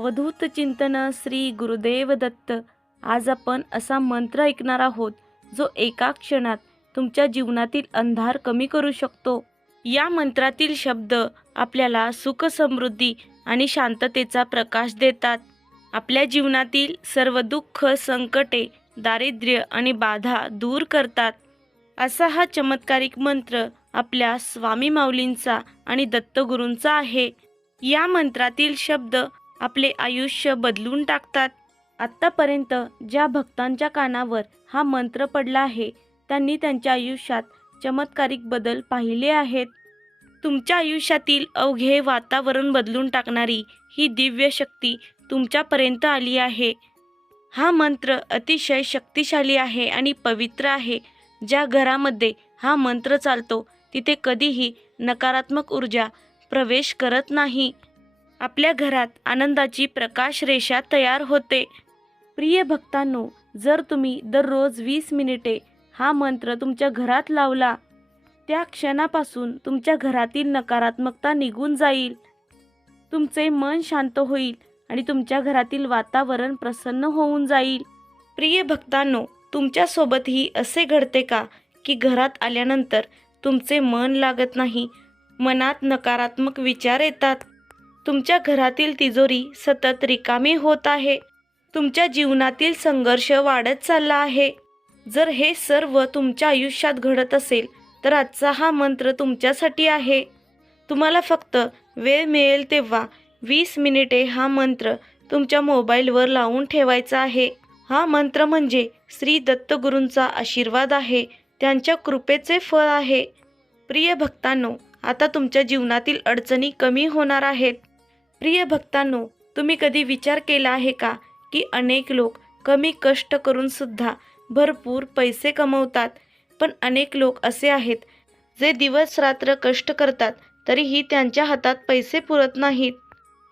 अवधूत चिंतन श्री गुरुदेव दत्त. आज आपण असा मंत्र ऐकणार आहोत जो एका क्षणात तुमच्या जीवनातील अंधार कमी करू शकतो. या मंत्रातील शब्द आपल्याला सुख, समृद्धी आणि शांततेचा प्रकाश देतात. आपल्या जीवनातील सर्व दुःख, संकटे, दारिद्र्य आणि बाधा दूर करतात. असा हा चमत्कारिक मंत्र आपल्या स्वामी माऊलींचा आणि दत्तगुरूंचा आहे. या मंत्रातील शब्द आपले आयुष्य बदलून टाकतात. आत्तापर्यंत ज्या भक्तांच्या कानावर हा मंत्र पडला आहे त्यांनी त्यांच्या आयुष्यात चमत्कारिक बदल पाहिले आहेत. तुमच्या आयुष्यातील अवघे वातावरण बदलून टाकणारी ही दिव्य शक्ती तुमच्यापर्यंत आली आहे. हा मंत्र अतिशय शक्तिशाली आहे आणि पवित्र आहे. ज्या घरामध्ये हा मंत्र चालतो तिथे कधीही नकारात्मक ऊर्जा प्रवेश करत नाही. आपल्या घरात आनंदाची प्रकाश रेषा तयार होते. प्रिय भक्तांनो, जर तुम्ही दररोज 20 मिनिटे हा मंत्र तुमच्या घरात लावला, त्या क्षणापासून तुमच्या घरातील नकारात्मकता निघून जाईल. तुमचे मन शांत होईल आणि तुमच्या घरातील वातावरण प्रसन्न होऊन जाईल. प्रिय भक्तांनो, तुमच्यासोबतही असे घडते का की घरात आल्यानंतर तुमचे मन लागत नाही, मनात नकारात्मक विचार येतात, तुमच्या घरातील तिजोरी सतत रिकामी होत आहे, तुमच्या जीवनातील संघर्ष वाढत चालला आहे? जर हे सर्व तुमच्या आयुष्यात घडत असेल तर आजचा हा मंत्र तुमच्यासाठी आहे. तुम्हाला फक्त वेळ मिळेल तेव्हा 20 मिनिटे हा मंत्र तुमच्या मोबाईलवर लावून ठेवायचा आहे. हा मंत्र म्हणजे श्री दत्तगुरूंचा आशीर्वाद आहे, त्यांच्या कृपेचे फळ आहे. प्रिय भक्तांनो, आता तुमच्या जीवनातील अडचणी कमी होणार आहेत. प्रिय भक्तांनो, तुम्ही कधी विचार केला आहे का की अनेक लोक कमी कष्ट करून सुद्धा भरपूर पैसे कमवतात, पण अनेक लोक असे आहेत जे दिवस रात्र कष्ट करतात तरीही त्यांच्या हातात पैसे पुरत नाहीत.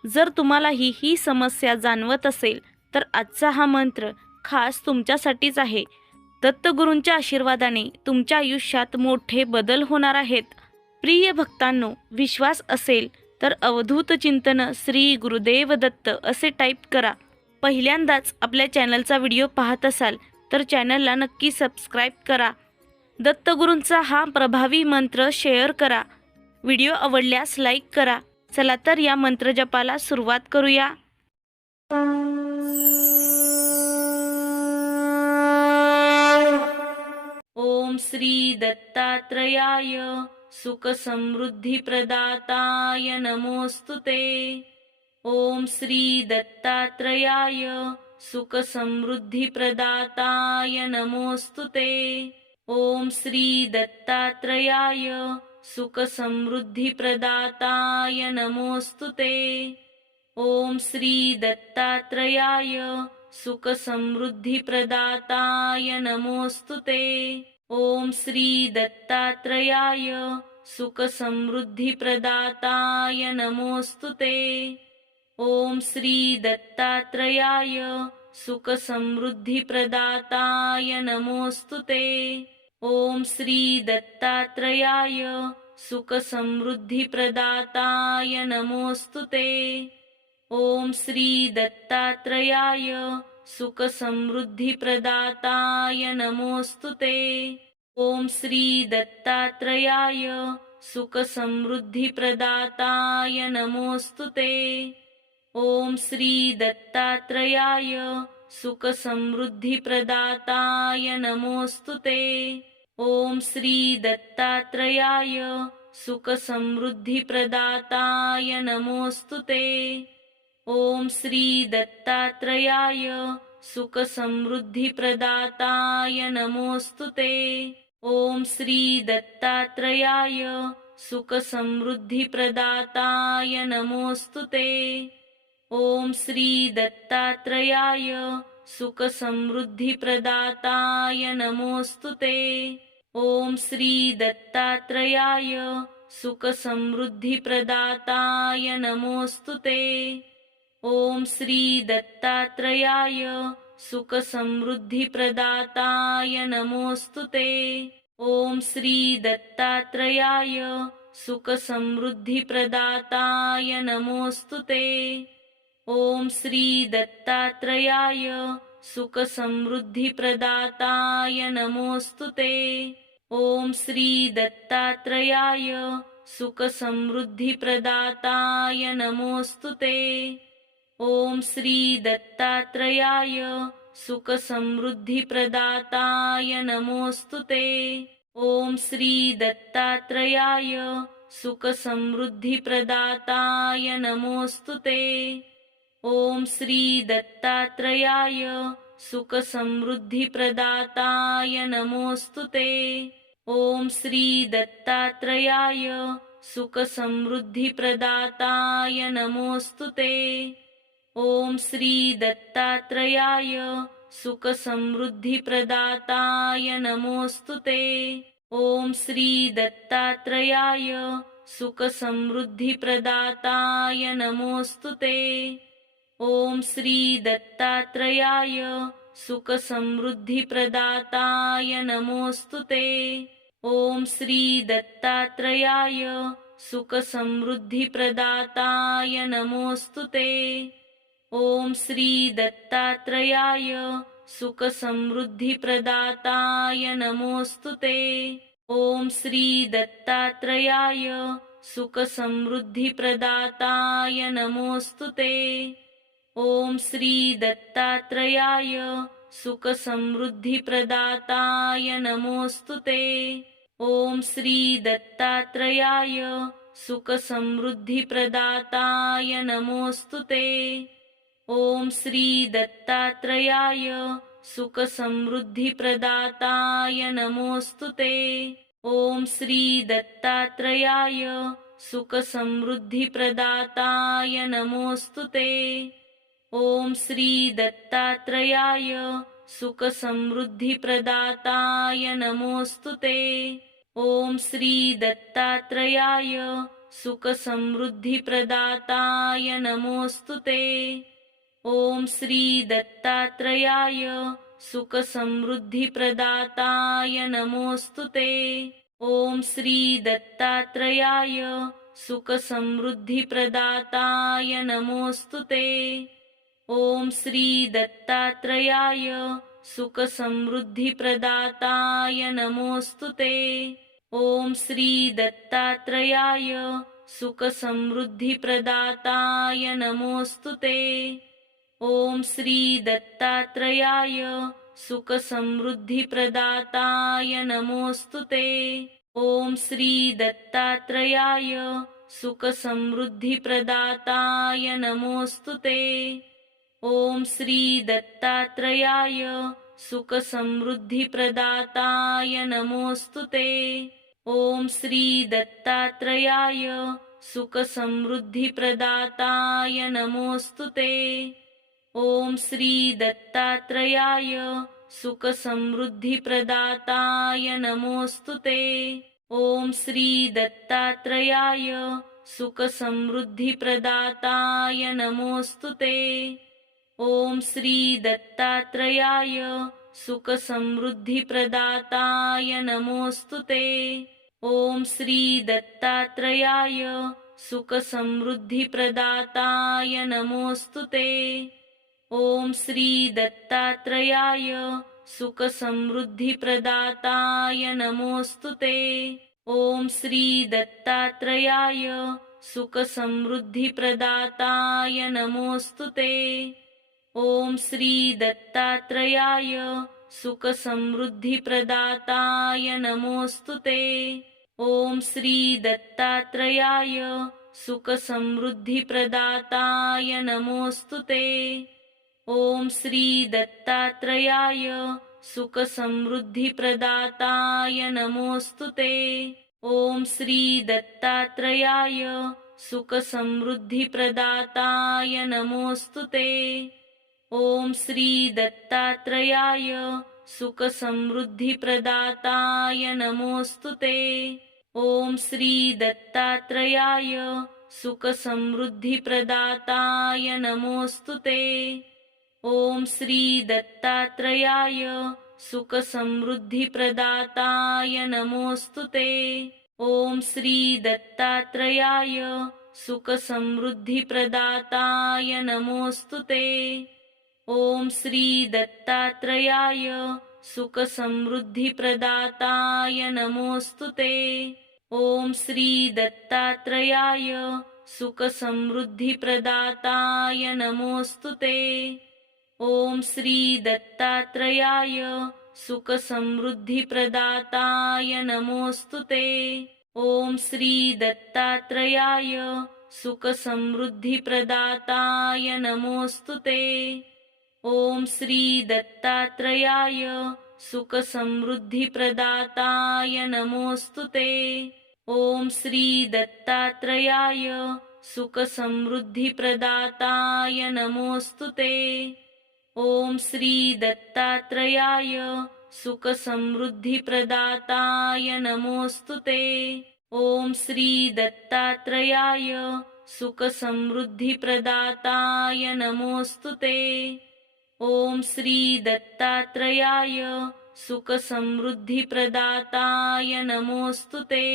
जर तुम्हालाही ही समस्या जाणवत असेल तर आजचा हा मंत्र खास तुमच्यासाठीच आहे. दत्तगुरूंच्या आशीर्वादाने तुमच्या आयुष्यात मोठे बदल होणार आहेत. प्रिय भक्तांनो, विश्वास असेल तर अवधूत चिंतन श्री गुरुदेव दत्त असे टाईप करा. पहिल्यांदाच आपल्या चॅनलचा व्हिडिओ पाहत असाल तर चॅनलला नक्की सबस्क्राईब करा. दत्तगुरूंचा हा प्रभावी मंत्र शेअर करा. व्हिडिओ आवडल्यास लाईक करा. चला तर या मंत्रजपाला सुरुवात करूया. ओम श्री दत्तात्रेयाय सुख समृद्धी प्रदाताय नमोस्तुते. ओम श्री दत्तात्रेयाय सुख समृद्धी प्रदाताय नमोस्तुते. ओम श्री दत्तात्रेयाय सुख समृद्धी प्रदाताय नमोस्तुते. ओम श्री दत्तात्रेयाय सुख समृद्धी प्रदाताय नमोस्तुते. ओम श्री दत्तात्रेयाय सुख समृद्धी प्रदाताय नमोस्तुते. ओम श्री दत्तात्रेयाय सुख समृद्धी प्रदाताय नमोस्तुते. ओम श्री दत्तात्रेयाय सुख समृद्धी प्रदाताय नमोस्तुते. ओम श्री दत्तात्रेयाय सुख समृद्धी प्रदाताय नमोस्तुते. ओम श्री दत्तात्रेयाय सुख समृद्धी प्रदाताय नमोस्तुते. ओम श्री दत्तात्रेयाय सुख समृद्धी प्रदाताय नमोस्तुते. ओम श्री दत्तात्रेयाय सुख समृद्धी प्रदाताय नमोस्तुते. ओम श्री दत्तात्रेयाय सुख समृद्धी प्रदाताय नमोस्तुते. ओम श्री दत्तात्रेयाय सुख समृद्धी प्रदाताय नमोस्तुते. ओम श्री दत्तात्रेयाय सुख समृद्धी प्रदाताय नमोस्तुते. ओम श्री दत्तात्रेयाय सुख समृद्धी प्रदाताय नमोस्तुते. ओम श्री दत्तात्रेयाय सुख समृद्धी प्रदाताय नमोस्तुते. ओम श्री दत्तात्रेयाय सुख समृद्धी प्रदाताय नमोस्तुते. ओम श्री दत्तात्रेयाय सुखसमृद्धिप्रदाताय नमोस्तुते। ओम श्री दत्तात्रेयाय सुखसमृद्धिप्रदाताय नमोस्तुते। ओम श्री दत्तात्रेयाय सुखसमृद्धिप्रदाताय नमोस्तुते। ओम श्री दत्तात्रेयाय सुखसमृद्धिप्रदाताय नमोस्तुते। ओम श्री दत्तात्रेयाय सुखसमृद्धिप्रदाताय नमोस्तुते। ओम श्री दत्तात्रेयाय सुखसमृद्धिप्रदाताय नमोस्तुते। ओम श्री दत्तात्रेयाय सुखसमृद्धिप्रदाताय नमोस्तुते। ओम श्री दत्तात्रेयाय सुखसमृद्धिप्रदाताय नमोस्तुते। ओम श्री दत्तात्रेयाय सुखसमृद्धिप्रदाताय नमोस्तुते। ओम श्री दत्तात्रेयाय सुखसमृद्धिप्रदाताय नमोस्तुते। ओम श्री दत्तात्रेयाय सुखसमृद्धिप्रदाताय नमोस्तुते। ओम श्री दत्तात्रेयाय सुखसमृद्धिप्रदाताय नमोस्तुते। ओम श्री दत्तात्रेयाय सुखसमृद्धिप्रदाताय नमोस्तुते। ओम श्री दत्तात्रेयाय सुखसमृद्धिप्रदाताय नमोस्तुते। ओम श्री दत्तात्रेयाय सुखसमृद्धिप्रदाताय नमोस्तुते। ओम श्री दत्तात्रेयाय सुखसमृद्धिप्रदाताय नमोस्तुते। ओम श्री दत्तात्रेयाय सुखसमृद्धिप्रदाताय नमोस्तुते। ओम श्री दत्तात्रेयाय सुखसमृद्धिप्रदाताय नमोस्तुते। ओम श्री दत्तात्रेयाय सुखसमृद्धिप्रदाताय नमोस्तुते। ओम श्री दत्तात्रेयाय सुखसमृद्धिप्रदाताय नमोस्तुते। ओम श्री दत्तात्रेयाय सुखसमृद्धिप्रदाताय नमोस्तुते। ओम श्री दत्तात्रेयाय सुखसमृद्धिप्रदाताय नमोस्तुते। ओम श्री दत्तात्रेयाय सुखसमृद्धिप्रदाताय नमोस्तुते। ओम श्री दत्तात्रेयाय सुखसमृद्धिप्रदाताय नमोस्तुते। ओम श्री दत्तात्रेयाय सुखसमृद्धिप्रदाताय नमोस्तुते। ओम श्री दत्तात्रेयाय सुखसमृद्धिप्रदाताय नमोस्तुते। ओम श्री दत्तात्रेयाय सुखसमृद्धिप्रदाताय नमोस्तुते। ओम श्री दत्तात्रेयाय सुखसमृद्धिप्रदाताय नमोस्तुते। ओम श्री दत्तात्रेयाय सुखसमृद्धिप्रदाताय नमोस्तुते। ओम श्री दत्तात्रेयाय सुखसमृद्धिप्रदाताय नमोस्तुते। ओम श्री दत्तात्रेयाय सुखसमृद्धिप्रदाताय नमोस्तुते। ओम श्री दत्तात्रेयाय सुखसमृद्धिप्रदाताय नमोस्तुते। ओम श्री दत्तात्रेयाय सुखसमृद्धिप्रदाताय नमोस्तुते। ओम श्री दत्तात्रेयाय सुखसमृद्धिप्रदाताय नमोस्तुते। ओम श्री दत्तात्रेयाय सुखसमृद्धिप्रदाताय नमोस्तुते। ओम श्री दत्तात्रेयाय सुखसमृद्धिप्रदाताय नमोस्तुते। ओम श्री दत्तात्रेयाय सुखसमृद्धिप्रदाताय नमोस्तुते। ओम श्री दत्तात्रेयाय सुखसमृद्धिप्रदाताय नमोस्तुते। ओम श्री दत्तात्रेयाय सुखसमृद्धिप्रदाताय नमोस्तुते। ओम श्री दत्तात्रेयाय सुखसमृद्धिप्रदाताय नमोऽस्तु ते। ॐ श्री दत्तात्रेयाय सुखसमृद्धिप्रदाताय नमोऽस्तु ते। ॐ श्री दत्तात्रेयाय सुखसमृद्धिप्रदाताय नमोऽस्तु ते। ॐ श्री दत्तात्रेयाय सुखसमृद्धिप्रदाताय नमोऽस्तु ते। ॐ श्री दत्तात्रेयाय सुखसमृद्धिप्रदाताय नमोऽस्तु ते। ॐ श्री दत्तात्रेयाय सुखसमृद्धिप्रदाताय नमोऽस्तु ते। ॐ श्री दत्तात्रेयाय सुखसमृद्धिप्रदाताय नमोऽस्तु ते। ॐ श्री दत्तात्रेयाय सुखसमृद्धिप्रदाताय नमोऽस्तु ते। ॐ श्री दत्तात्रेयाय सुखसमृद्धिप्रदाताय नमोऽस्तु ते। ॐ श्री दत्तात्रेयाय सुखसमृद्धिप्रदाताय नमोऽस्तु ते।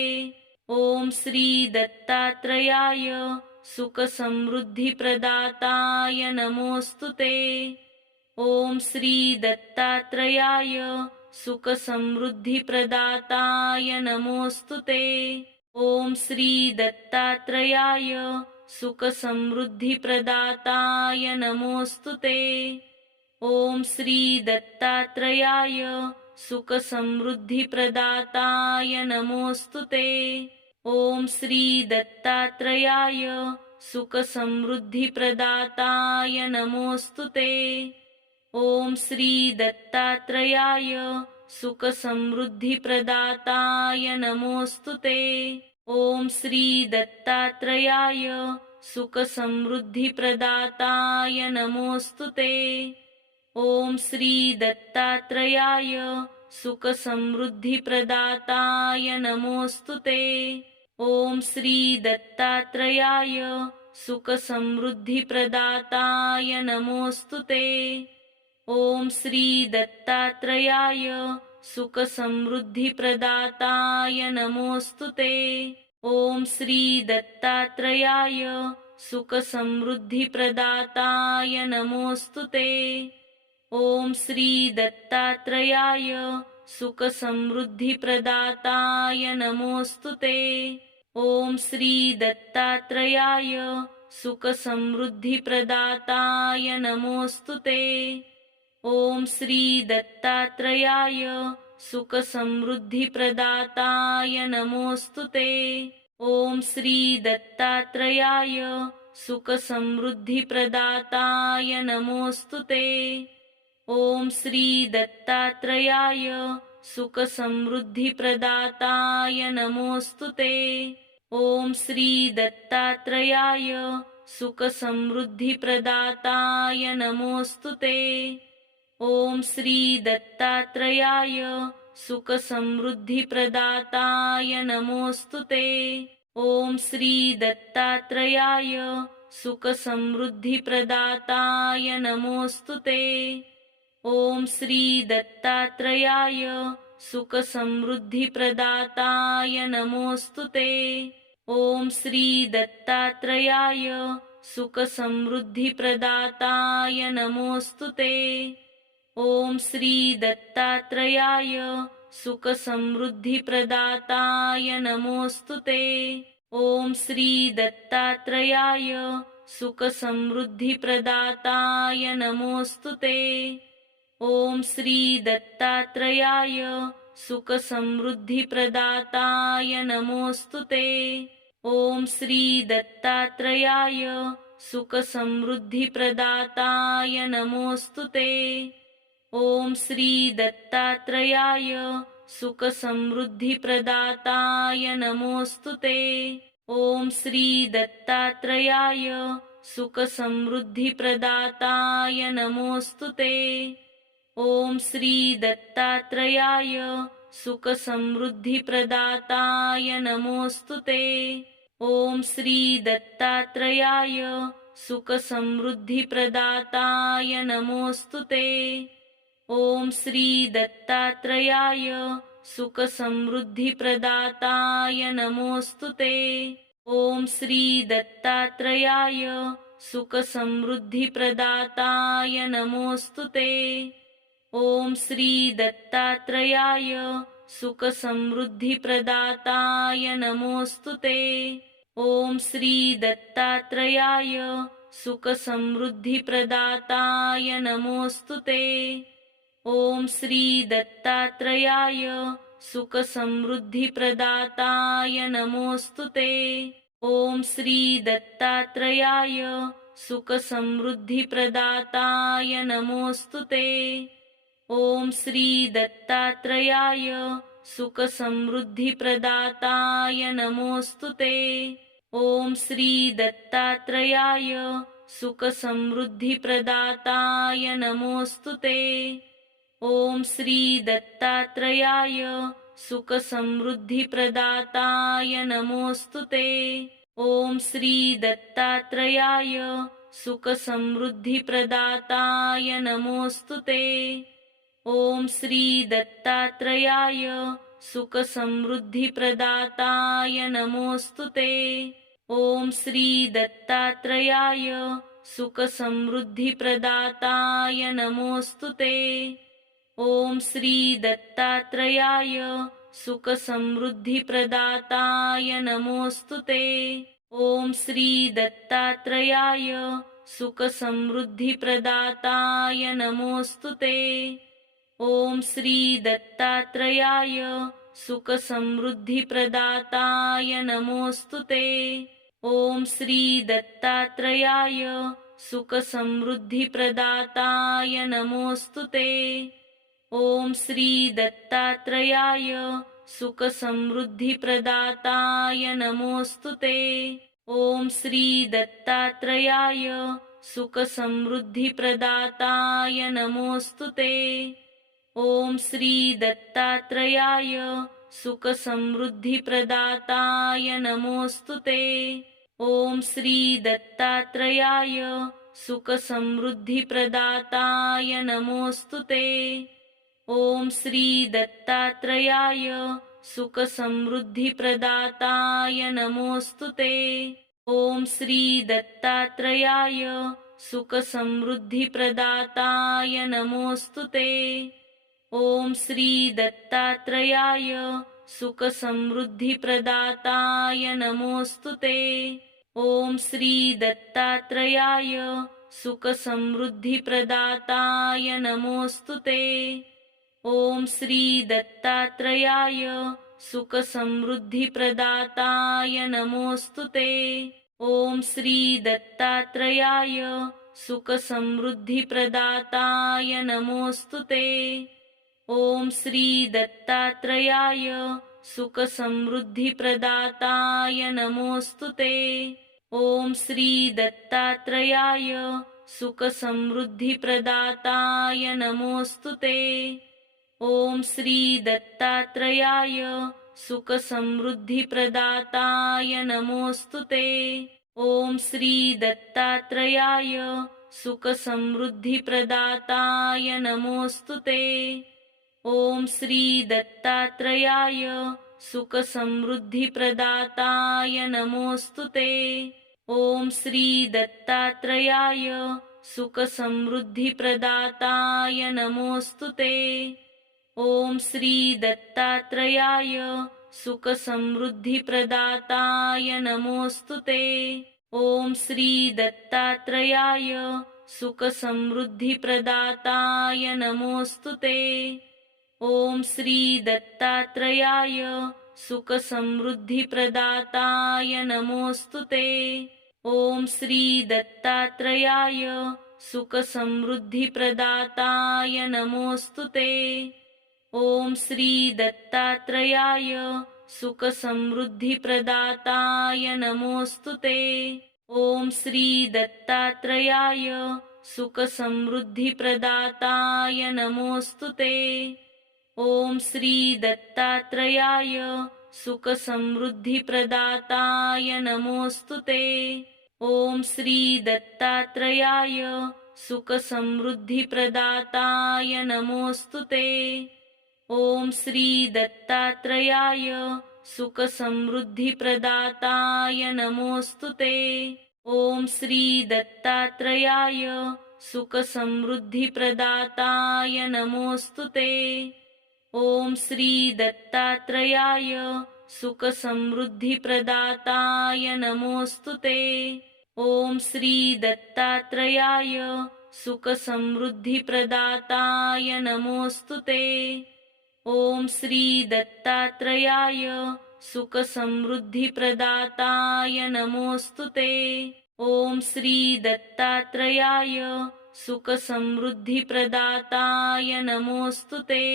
ॐ श्री दत्तात्रेयाय सुखसमृद्धिप्रदाताय नमोऽस्तु ते। ॐ श्री दत्तात्रेयाय सुखसमृद्धिप्रदाताय नमोऽस्तु ते। ॐ श्री दत्तात्रेयाय सुखसमृद्धिप्रदाताय नमोऽस्तु ते। ॐ श्री दत्तात्रेयाय सुखसमृद्धिप्रदाताय नमोऽस्तु ते। ॐ श्री दत्तात्रेयाय सुखसमृद्धिप्रदाताय नमोऽस्तु ते। ॐ श्री दत्तात्रेयाय सुखसमृद्धिप्रदाताय नमोऽस्तु ते। ॐ श्री दत्तात्रेयाय सुखसमृद्धिप्रदाताय नमोऽस्तु ते। ॐ श्री दत्तात्रेयाय सुखसमृद्धिप्रदाताय नमोऽस्तु ते। ॐ श्री दत्तात्रेयाय सुखसमृद्धिप्रदाताय नमोऽस्तु ते। ॐ श्री दत्तात्रेयाय सुखसमृद्धिप्रदाताय नमोऽस्तु ते। ॐ श्री दत्तात्रेयाय सुखसमृद्धिप्रदाताय नमोऽस्तु ते। ॐ श्री दत्तात्रेयाय सुखसमृद्धिप्रदाताय नमोऽस्तु ते। ॐ श्री दत्तात्रेयाय सुखसमृद्धिप्रदाताय नमोऽस्तु ते। ॐ श्री दत्तात्रेयाय सुखसमृद्धिप्रदाताय नमोऽस्तु ते। ॐ श्री दत्तात्रेयाय सुखसमृद्धिप्रदाताय नमोऽस्तु ते। ॐ श्री दत्तात्रेयाय सुखसमृद्धिप्रदाताय नमोऽस्तु ते। ॐ श्री दत्तात्रेयाय सुखसमृद्धिप्रदाताय नमोऽस्तु ते। ॐ श्री दत्तात्रेयाय सुखसमृद्धिप्रदाताय नमोऽस्तु ते। ॐ श्री दत्तात्रेयाय सुखसमृद्धिप्रदाताय नमोऽस्तु ते। ॐ श्री दत्तात्रेयाय सुखसमृद्धिप्रदाताय नमोऽस्तु ते। ॐ श्री दत्तात्रेयाय सुखसमृद्धिप्रदाताय नमोऽस्तु ते। ॐ श्री दत्तात्रेयाय सुखसमृद्धिप्रदाताय नमोऽस्तु ते। ॐ श्री दत्तात्रेयाय सुखसमृद्धिप्रदाताय नमोऽस्तु ते। ॐ श्री दत्तात्रेयाय सुखसमृद्धिप्रदाताय नमोऽस्तु ते। ॐ श्री दत्तात्रेयाय सुखसमृद्धिप्रदाताय नमोऽस्तु ते। ॐ श्री दत्तात्रेयाय सुखसमृद्धिप्रदाताय नमोऽस्तु ते। ॐ श्री दत्तात्रेयाय सुखसमृद्धिप्रदाताय नमोऽस्तु ते। ॐ श्री दत्तात्रेयाय सुखसमृद्धिप्रदाताय नमोऽस्तु ते। ॐ श्री दत्तात्रेयाय सुखसमृद्धिप्रदाताय नमोऽस्तु ते। ॐ श्री दत्तात्रेयाय सुखसमृद्धिप्रदाताय नमोऽस्तु ते। ओम श्री दत्तात्रेयाय सुखसमृद्धिप्रदाताय नमोस्तुते। ओम श्री दत्तात्रेयाय सुखसमृद्धिप्रदाताय नमोस्तुते। ओम श्री दत्तात्रेयाय सुखसमृद्धिप्रदाताय नमोस्तुते। ओम श्री दत्तात्रेयाय सुखसमृद्धिप्रदाताय नमोस्तुते। ओम श्री दत्तात्रेयाय सुखसमृद्धिप्रदाताय नमोस्तुते। ओम श्री दत्तात्रेयाय सुखसमृद्धिप्रदाताय नमोस्तुते। ओम श्री दत्तात्रेयाय सुखसमृद्धिप्रदाताय नमोस्तुते। ओम श्री दत्तात्रेयाय सुखसमृद्धिप्रदाताय नमोस्तुते। ओम श्री दत्तात्रेयाय सुखसमृद्धिप्रदाताय नमोस्तुते। ओम श्री दत्तात्रेयाय सुखसमृद्धिप्रदाताय नमोस्तुते। ओम श्री दत्तात्रेयाय सुखसमृद्धिप्रदाताय नमोस्तुते। ओम श्री दत्तात्रेयाय सुखसमृद्धिप्रदाताय नमोस्तुते। ओम श्री दत्तात्रेयाय सुखसमृद्धिप्रदाताय नमोस्तुते। ओम श्री दत्तात्रेयाय सुखसमृद्धिप्रदाताय नमोस्तुते। ओम श्री दत्तात्रेयाय सुखसमृद्धिप्रदाताय नमोस्तुते। ओम श्री दत्तात्रेयाय सुखसमृद्धिप्रदाताय नमोस्तुते। ओम श्री दत्तात्रेयाय सुखसमृद्धिप्रदाताय नमोस्तुते। ओम श्री दत्तात्रेयाय सुखसमृद्धिप्रदाताय नमोस्तुते। ओम श्री दत्तात्रेयाय सुखसमृद्धिप्रदाताय नमोस्तुते। ओम श्री दत्तात्रेयाय सुखसमृद्धिप्रदाताय नमोस्तुते। ओम श्री दत्तात्रेयाय सुखसमृद्धिप्रदाताय नमोस्तुते। ओम श्री दत्तात्रेयाय सुखसमृद्धिप्रदाताय नमोस्तुते। ओम श्री दत्तात्रेयाय सुखसमृद्धिप्रदाताय नमोस्तुते। ओम श्री दत्तात्रेयाय सुखसमृद्धिप्रदाताय नमोस्तुते। ओम श्री दत्तात्रेयाय सुखसमृद्धिप्रदाताय नमोस्तुते। ओम श्री दत्तात्रेयाय सुखसमृद्धिप्रदाताय नमोस्तुते। ओम श्री दत्तात्रेयाय सुखसमृद्धिप्रदाताय नमोस्तुते। ओम श्री दत्तात्रेयाय सुखसमृद्धिप्रदाताय नमोस्तुते। ओम श्री दत्तात्रेयाय सुखसमृद्धिप्रदाताय नमोस्तुते। ओम श्री दत्तात्रेयाय सुखसमृद्धिप्रदाताय नमोस्तुते। ओम श्री दत्तात्रेयाय सुखसमृद्धिप्रदाताय नमोस्तुते। ओम श्री दत्तात्रेयाय सुखसमृद्धिप्रदाताय नमोस्तुते। ओम श्री दत्तात्रेयाय सुखसमृद्धिप्रदाताय नमोस्तुते। ओम श्री दत्तात्रेयाय सुखसमृद्धिप्रदाताय नमोस्तुते। ओम श्री दत्तात्रेयाय सुखसमृद्धिप्रदाताय नमोस्तुते। ओम श्री दत्तात्रेयाय सुखसमृद्धिप्रदाताय नमोस्तुते। ओम श्री दत्तात्रेयाय सुखसमृद्धिप्रदाताय नमोस्तुते। ओम श्री दत्तात्रेयाय सुखसमृद्धिप्रदाताय नमोस्तुते। ओम श्री दत्तात्रेयाय सुखसमृद्धिप्रदाताय नमोस्तुते। ओम श्री दत्तात्रेयाय सुखसमृद्धिप्रदाताय नमोऽस्तु ते। ॐ श्री दत्तात्रेयाय सुखसमृद्धिप्रदाताय नमोऽस्तु ते। ॐ श्री दत्तात्रेयाय सुखसमृद्धिप्रदाताय नमोऽस्तु ते। ॐ श्री दत्तात्रेयाय सुखसमृद्धिप्रदाताय नमोऽस्तु ते। ॐ श्री दत्तात्रेयाय सुखसमृद्धिप्रदाताय नमोऽस्तु ते। ॐ श्री दत्तात्रेयाय सुखसमृद्धिप्रदाताय नमोऽस्तु ते।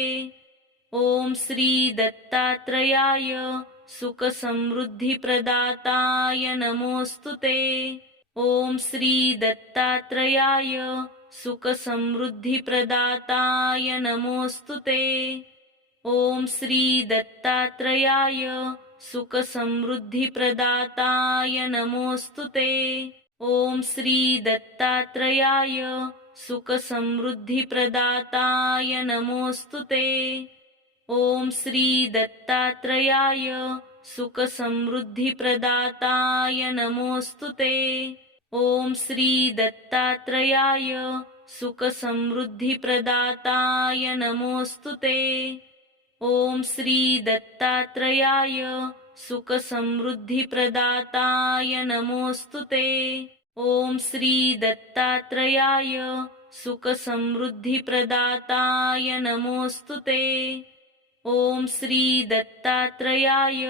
ॐ श्री दत्तात्रेयाय सुखसमृद्धिप्रदाताय नमोऽस्तु ते। ॐ श्री दत्तात्रेयाय सुखसमृद्धिप्रदाताय नमोऽस्तु ते। ॐ श्री दत्तात्रेयाय सुखसमृद्धिप्रदाताय नमोऽस्तु ते। ॐ श्री दत्तात्रेयाय सुखसमृद्धिप्रदाताय नमोऽस्तु ते। ॐ श्री दत्तात्रेयाय सुखसमृद्धिप्रदाताय नमोऽस्तु ते। ॐ श्री दत्तात्रेयाय सुखसमृद्धिप्रदाताय नमोऽस्तु ते। ॐ श्री दत्तात्रेयाय सुखसमृद्धिप्रदाताय नमोऽस्तु ते। ॐ श्री दत्तात्रेयाय सुखसमृद्धिप्रदाताय नमोऽस्तु ते। ॐ श्री दत्तात्रेयाय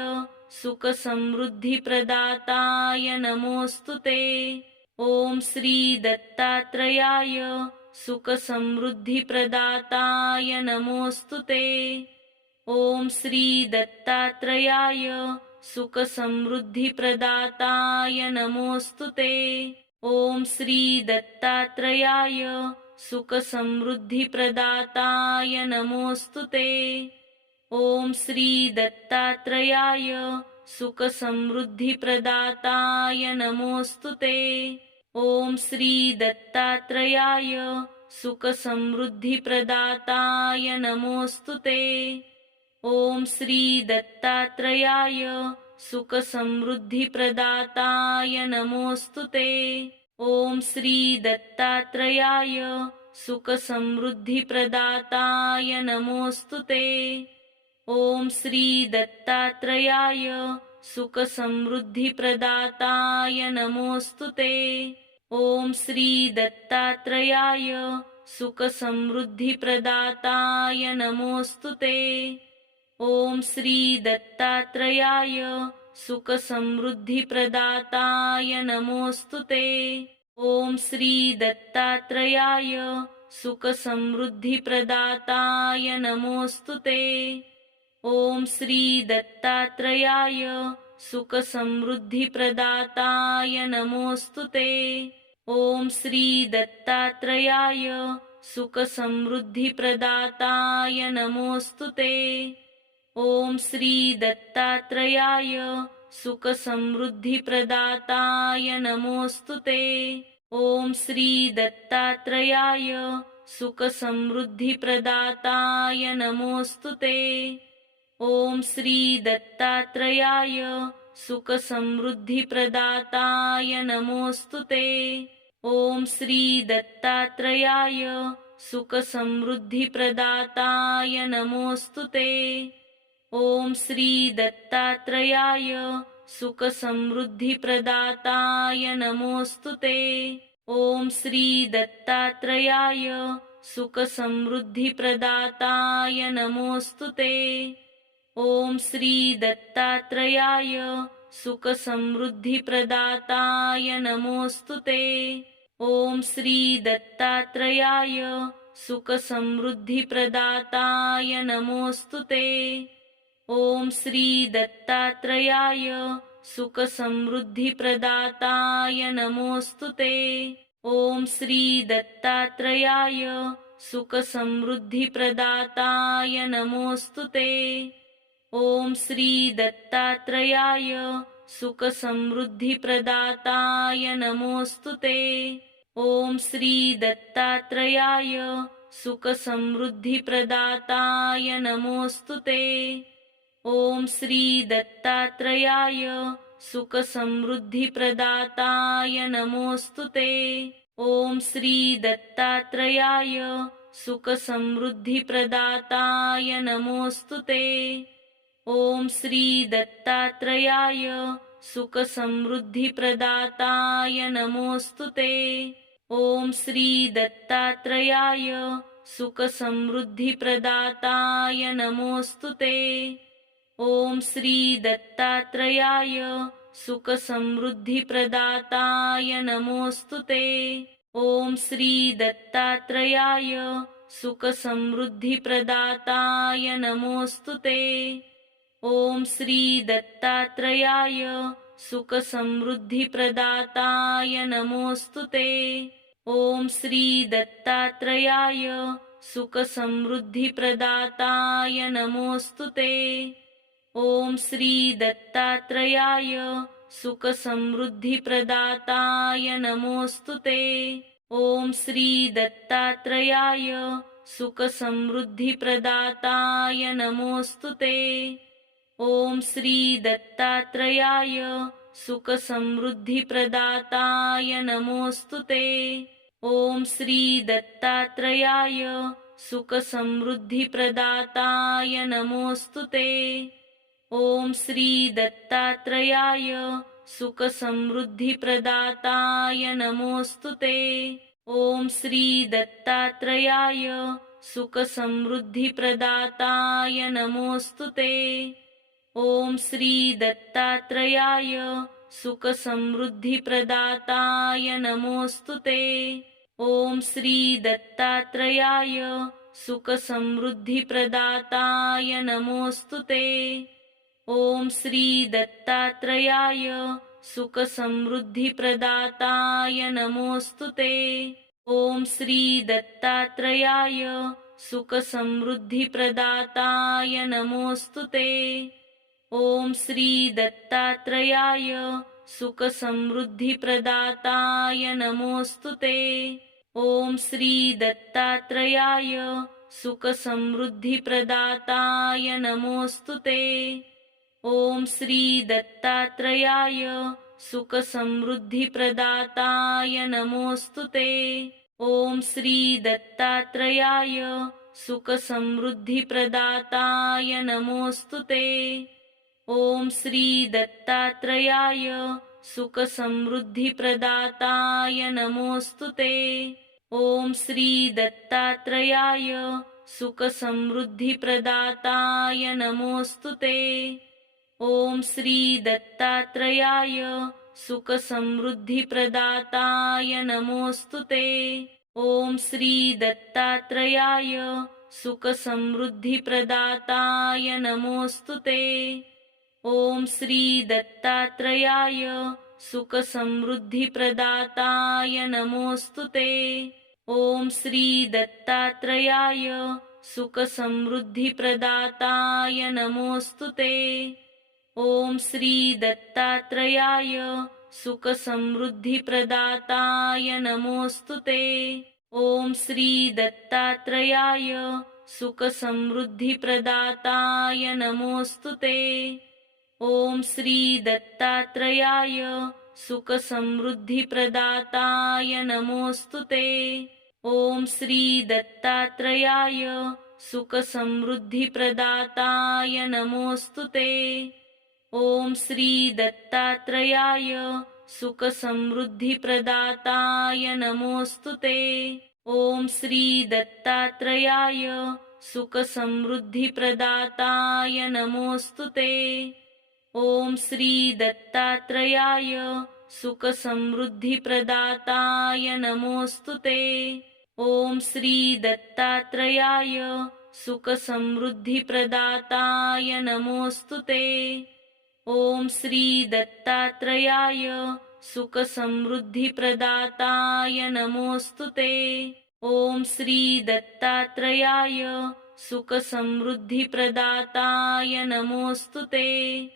सुखसमृद्धिप्रदाताय नमोऽस्तु ते। ॐ श्री दत्तात्रेयाय सुखसमृद्धिप्रदाताय नमोऽस्तु ते। ॐ श्री दत्तात्रेयाय सुखसमृद्धिप्रदाताय नमोऽस्तु ते। ॐ श्री दत्तात्रेयाय सुखसमृद्धिप्रदाताय नमोऽस्तु ते। ॐ श्री दत्तात्रेयाय सुखसमृद्धिप्रदाताय नमोऽस्तु ते। ॐ श्री दत्तात्रेयाय सुखसमृद्धिप्रदाताय नमोऽस्तु ते। ॐ श्री दत्तात्रेयाय सुखसमृद्धिप्रदाताय नमोऽस्तु ते। ॐ श्री दत्तात्रेयाय सुखसमृद्धिप्रदाताय नमोऽस्तु ते। ॐ श्री दत्तात्रेयाय सुखसमृद्धिप्रदाताय नमोऽस्तु ते। ॐ श्री दत्तात्रेयाय सुखसमृद्धिप्रदाताय नमोऽस्तु ते। ॐ श्री दत्तात्रेयाय सुखसमृद्धिप्रदाताय नमोऽस्तु ते। ॐ श्री दत्तात्रेयाय सुखसमृद्धिप्रदाताय नमोऽस्तु ते। ॐ श्री दत्तात्रेयाय सुखसमृद्धिप्रदाताय नमोऽस्तु ते। ॐ श्री दत्तात्रेयाय सुखसमृद्धिप्रदाताय नमोऽस्तु ते। ॐ श्री दत्तात्रेयाय सुखसमृद्धिप्रदाताय नमोऽस्तु ते। ॐ श्री दत्तात्रेयाय सुखसमृद्धिप्रदाताय नमोऽस्तु ते। ॐ श्री दत्तात्रेयाय सुखसमृद्धिप्रदाताय नमोऽस्तु ते। ॐ श्री दत्तात्रेयाय सुखसमृद्धिप्रदाताय नमोऽस्तु ते। ॐ श्री दत्तात्रेयाय सुखसमृद्धिप्रदाताय नमोऽस्तु ते। ॐ श्री दत्तात्रेयाय सुखसमृद्धिप्रदाताय नमोऽस्तु ते। ॐ श्री दत्तात्रेयाय सुखसमृद्धिप्रदाताय नमोऽस्तु ते। ॐ श्री दत्तात्रेयाय सुखसमृद्धिप्रदाताय नमोऽस्तु ते। ॐ श्री दत्तात्रेयाय सुखसमृद्धिप्रदाताय नमोऽस्तु ते। ॐ श्री दत्तात्रेयाय सुखसमृद्धिप्रदाताय नमोऽस्तु ते। ॐ श्री दत्तात्रेयाय सुखसमृद्धिप्रदाताय नमोऽस्तु ते। ॐ श्री दत्तात्रेयाय सुखसमृद्धिप्रदाताय नमोऽस्तु ते। ओम श्री दत्तात्रेयाय सुखसमृद्धिप्रदाताय नमोस्तुते। ओम श्री दत्तात्रेयाय सुखसमृद्धिप्रदाताय नमोस्तुते। ओम श्री दत्तात्रेयाय सुखसमृद्धिप्रदाताय नमोस्तुते। ओम श्री दत्तात्रेयाय सुखसमृद्धिप्रदाताय नमोस्तुते। ओम श्री दत्तात्रेयाय सुखसमृद्धिप्रदाताय नमोस्तुते। ओम श्री दत्तात्रेयाय सुखसमृद्धिप्रदाताय नमोस्तुते। ओम श्री दत्तात्रेयाय सुखसमृद्धिप्रदाताय नमोस्तुते। ओम श्री दत्तात्रेयाय सुखसमृद्धिप्रदाताय नमोस्तुते। ओम श्री दत्तात्रेयाय सुखसमृद्धिप्रदाताय नमोस्तुते। ओम श्री दत्तात्रेयाय सुखसमृद्धिप्रदाताय नमोस्तुते। ओम श्री दत्तात्रेयाय सुखसमृद्धिप्रदाताय नमोस्तुते। ओम श्री दत्तात्रेयाय सुखसमृद्धिप्रदाताय नमोस्तुते। ओम श्री दत्तात्रेयाय सुखसमृद्धिप्रदाताय नमोस्तुते। ओम श्री दत्तात्रेयाय सुखसमृद्धिप्रदाताय नमोस्तुते। ओम श्री दत्तात्रेयाय सुखसमृद्धिप्रदाताय नमोस्तुते। ओम श्री दत्तात्रेयाय सुखसमृद्धिप्रदाताय नमोस्तुते। ओम श्री दत्तात्रेयाय सुखसमृद्धिप्रदाताय नमोस्तुते। ओम श्री दत्तात्रेयाय सुखसमृद्धिप्रदाताय नमोस्तुते। ओम श्री दत्तात्रेयाय सुखसमृद्धिप्रदाताय नमोस्तुते। ओम श्री दत्तात्रेयाय सुखसमृद्धिप्रदाताय नमोस्तुते। ओम श्री दत्तात्रेयाय सुखसमृद्धिप्रदाताय नमोस्तुते। ओम श्री दत्तात्रेयाय सुखसमृद्धिप्रदाताय नमोस्तुते। ओम श्री दत्तात्रेयाय सुखसमृद्धिप्रदाताय नमोस्तुते। ओम श्री दत्तात्रेयाय सुखसमृद्धिप्रदाताय नमोस्तुते। ओम श्री दत्तात्रेयाय सुखसमृद्धिप्रदाताय नमोस्तुते। ओम श्री दत्तात्रेयाय सुखसमृद्धिप्रदाताय नमोस्तुते। ओम श्री दत्तात्रेयाय सुखसमृद्धिप्रदाताय नमोस्तुते। ओम श्री दत्तात्रेयाय सुखसमृद्धिप्रदाताय नमोस्तुते। ओम श्री दत्तात्रेयाय सुखसमृद्धिप्रदाताय नमोस्तुते। ओम श्री दत्तात्रेयाय सुखसमृद्धिप्रदाताय नमोस्तुते। ओम श्री दत्तात्रेयाय सुखसमृद्धिप्रदाताय नमोस्तुते। ओम श्री दत्तात्रेयाय सुखसमृद्धिप्रदाताय नमोस्तुते। ओम श्री दत्तात्रेयाय सुखसमृद्धिप्रदाताय नमोस्तुते। ओम श्री दत्तात्रेयाय सुखसमृद्धिप्रदाताय नमोस्तुते। ओम श्री दत्तात्रेयाय सुखसमृद्धिप्रदाताय नमोस्तुते। ओम श्री दत्तात्रेयाय सुखसमृद्धिप्रदाताय नमोस्तुते। ओम श्री दत्तात्रेयाय सुखसमृद्धिप्रदाताय नमोस्तुते। ओम श्री दत्तात्रेयाय सुखसमृद्धिप्रदाताय नमोस्तुते।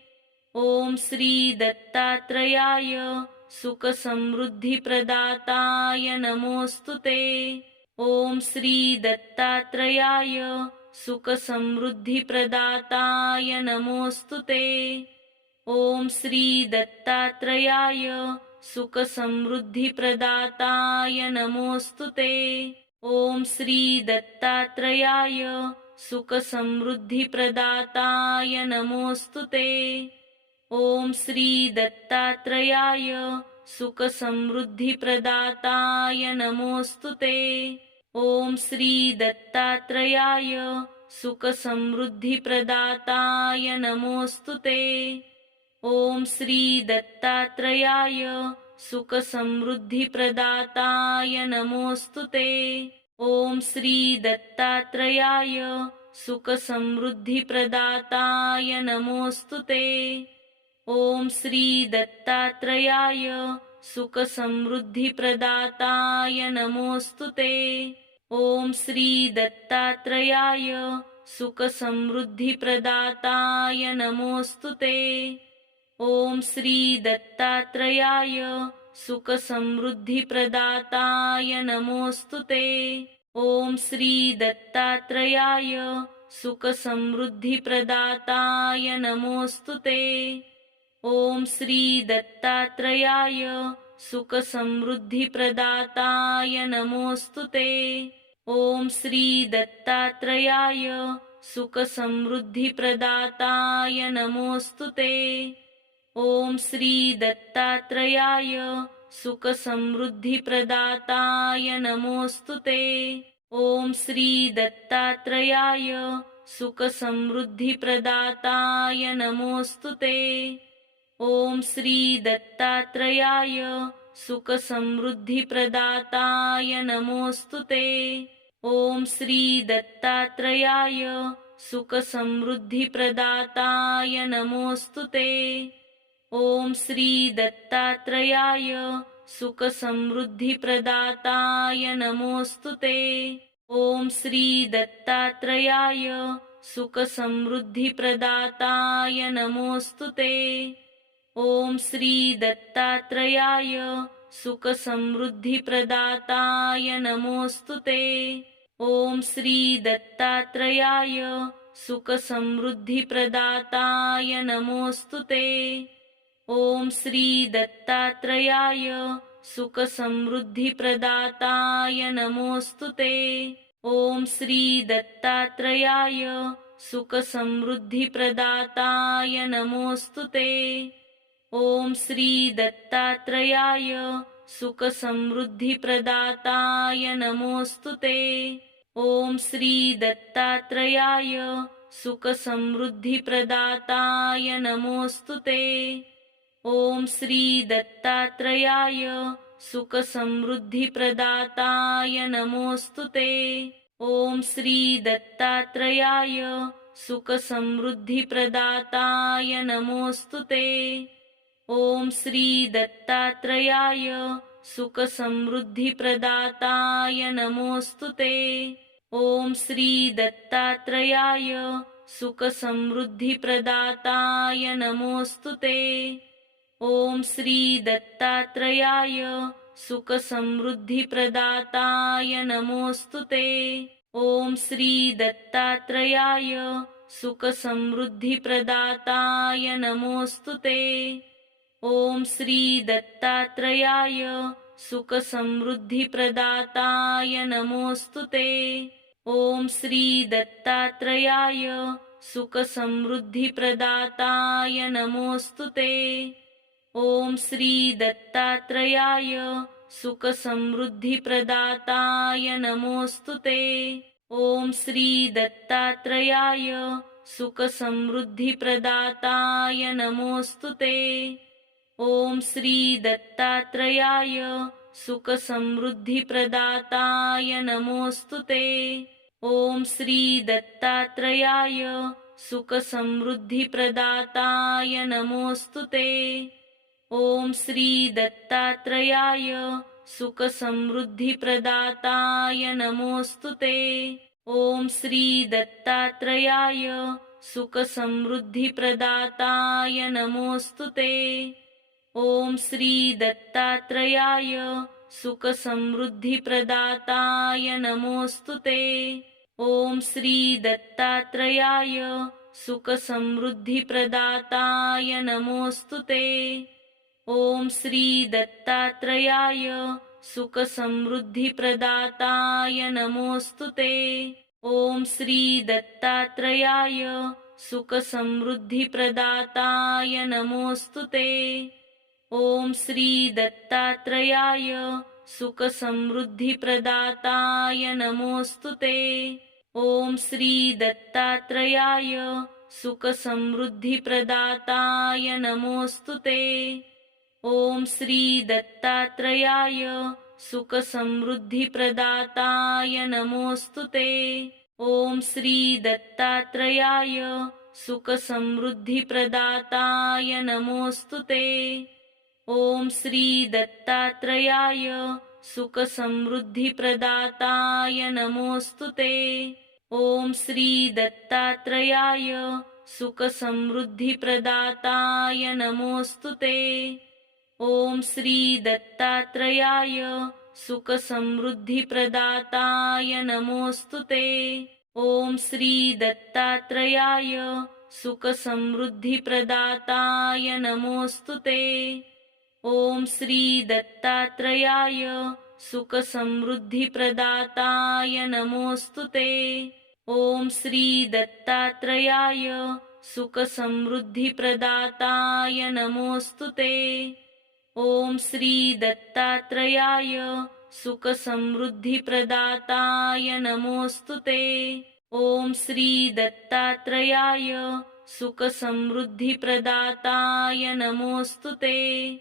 ओम श्री दत्तात्रेयाय सुखसमृद्धिप्रदाताय नमोस्तुते। ओम श्री दत्तात्रेयाय सुखसमृद्धिप्रदाताय नमोऽस्तु ते। ॐ श्री दत्तात्रेयाय सुखसमृद्धिप्रदाताय नमोऽस्तु ते। ॐ श्री दत्तात्रेयाय सुखसमृद्धिप्रदाताय नमोऽस्तु ते। ॐ श्री दत्तात्रेयाय सुखसमृद्धिप्रदाताय नमोऽस्तु ते। ॐ श्री दत्तात्रेयाय सुखसमृद्धिप्रदाताय नमोऽस्तु ते। ॐ श्री दत्तात्रेयाय सुखसमृद्धिप्रदाताय नमोऽस्तु ते। ॐ श्री दत्तात्रेयाय सुखसमृद्धिप्रदाताय नमोऽस्तु ते। ॐ श्री दत्तात्रेयाय सुखसमृद्धिप्रदाताय नमोऽस्तु ते। ॐ श्री दत्तात्रेयाय सुखसमृद्धिप्रदाताय नमोऽस्तु ते। ॐ श्री दत्तात्रेयाय सुखसमृद्धिप्रदाताय नमोऽस्तु ते। ॐ श्री दत्तात्रेयाय सुखसमृद्धिप्रदाताय नमोऽस्तु ते। ॐ श्री दत्तात्रेयाय सुखसमृद्धिप्रदाताय नमोऽस्तु ते। ॐ श्री दत्तात्रेयाय सुखसमृद्धिप्रदाताय नमोऽस्तु ते। ॐ श्री दत्तात्रेयाय सुखसमृद्धिप्रदाताय नमोऽस्तु ते। ॐ श्री दत्तात्रेयाय सुखसमृद्धिप्रदाताय नमोऽस्तु ते। ॐ श्री दत्तात्रेयाय सुखसमृद्धिप्रदाताय नमोऽस्तु ते। ॐ श्री दत्तात्रेयाय सुखसमृद्धिप्रदाताय नमोऽस्तु ते। ॐ श्री दत्तात्रेयाय सुखसमृद्धिप्रदाताय नमोऽस्तु ते। ॐ श्री दत्तात्रेयाय सुखसमृद्धिप्रदाताय नमोऽस्तु ते। ॐ श्री दत्तात्रेयाय सुखसमृद्धिप्रदाताय नमोऽस्तु ते। ॐ श्री दत्तात्रेयाय सुखसमृद्धिप्रदाताय नमोऽस्तु ते। ॐ श्री दत्तात्रेयाय सुखसमृद्धिप्रदाताय नमोऽस्तु ते। ॐ श्री दत्तात्रेयाय सुखसमृद्धिप्रदाताय नमोऽस्तु ते। ॐ श्री दत्तात्रेयाय सुखसमृद्धिप्रदाताय नमोऽस्तु ते। ॐ श्री दत्तात्रेयाय सुखसमृद्धिप्रदाताय नमोऽस्तु ते। ॐ श्री दत्तात्रेयाय सुखसमृद्धिप्रदाताय नमोऽस्तु ते। ॐ श्री दत्तात्रेयाय सुखसमृद्धिप्रदाताय नमोऽस्तु ते। ॐ श्री दत्तात्रेयाय सुखसमृद्धिप्रदाताय नमोऽस्तु ते। ॐ श्री दत्तात्रेयाय सुखसमृद्धिप्रदाताय नमोऽस्तु ते। ॐ श्री दत्तात्रेयाय सुखसमृद्धिप्रदाताय नमोऽस्तु ते। ॐ श्री दत्तात्रेयाय सुखसमृद्धिप्रदाताय नमोऽस्तु ते। ॐ श्री दत्तात्रेयाय सुखसमृद्धिप्रदाताय नमोऽस्तु ते। ॐ श्री दत्तात्रेयाय सुखसमृद्धिप्रदाताय नमोऽस्तु ते। ॐ श्री दत्तात्रेयाय सुखसमृद्धिप्रदाताय नमोऽस्तु ते। ॐ श्री दत्तात्रेयाय सुखसमृद्धिप्रदाताय नमोऽस्तु ते। ॐ श्री दत्तात्रेयाय सुखसमृद्धिप्रदाताय नमोऽस्तु ते। ॐ श्री दत्तात्रेयाय सुखसमृद्धिप्रदाताय नमोऽस्तु ते। ॐ श्री दत्तात्रेयाय सुखसमृद्धिप्रदाताय नमोऽस्तु ते। ॐ श्री दत्तात्रेयाय सुखसमृद्धिप्रदाताय नमोऽस्तु ते। ॐ श्री दत्तात्रेयाय सुखसमृद्धिप्रदाताय नमोऽस्तु ते। ओम श्री दत्तात्रेयाय सुखसमृद्धिप्रदाताय नमोस्तुते। ओम श्री दत्तात्रेयाय सुखसमृद्धिप्रदाताय नमोस्तुते। ओम श्री दत्तात्रेयाय सुखसमृद्धिप्रदाताय नमोस्तुते। ओम श्री दत्तात्रेयाय सुखसमृद्धिप्रदाताय नमोस्तुते। ओम श्री दत्तात्रेयाय सुखसमृद्धिप्रदाताय नमोस्तुते। ओम श्री दत्तात्रेयाय सुखसमृद्धिप्रदाताय नमोस्तुते। ओम श्री दत्तात्रेयाय सुखसमृद्धिप्रदाताय नमोस्तुते। ओम श्री दत्तात्रेयाय सुखसमृद्धिप्रदाताय नमोस्तुते। ओम श्री दत्तात्रेयाय सुखसमृद्धिप्रदाताय नमोस्तुते। ओम श्री दत्तात्रेयाय सुखसमृद्धिप्रदाताय नमोस्तुते। ओम श्री दत्तात्रेयाय सुखसमृद्धिप्रदाताय नमोस्तुते। ओम श्री दत्तात्रेयाय सुखसमृद्धिप्रदाताय नमोस्तुते। ओम श्री दत्तात्रेयाय सुखसमृद्धिप्रदाताय नमोस्तुते। ओम श्री दत्तात्रेयाय सुखसमृद्धिप्रदाताय नमोस्तुते। ओम श्री दत्तात्रेयाय सुखसमृद्धिप्रदाताय नमोस्तुते।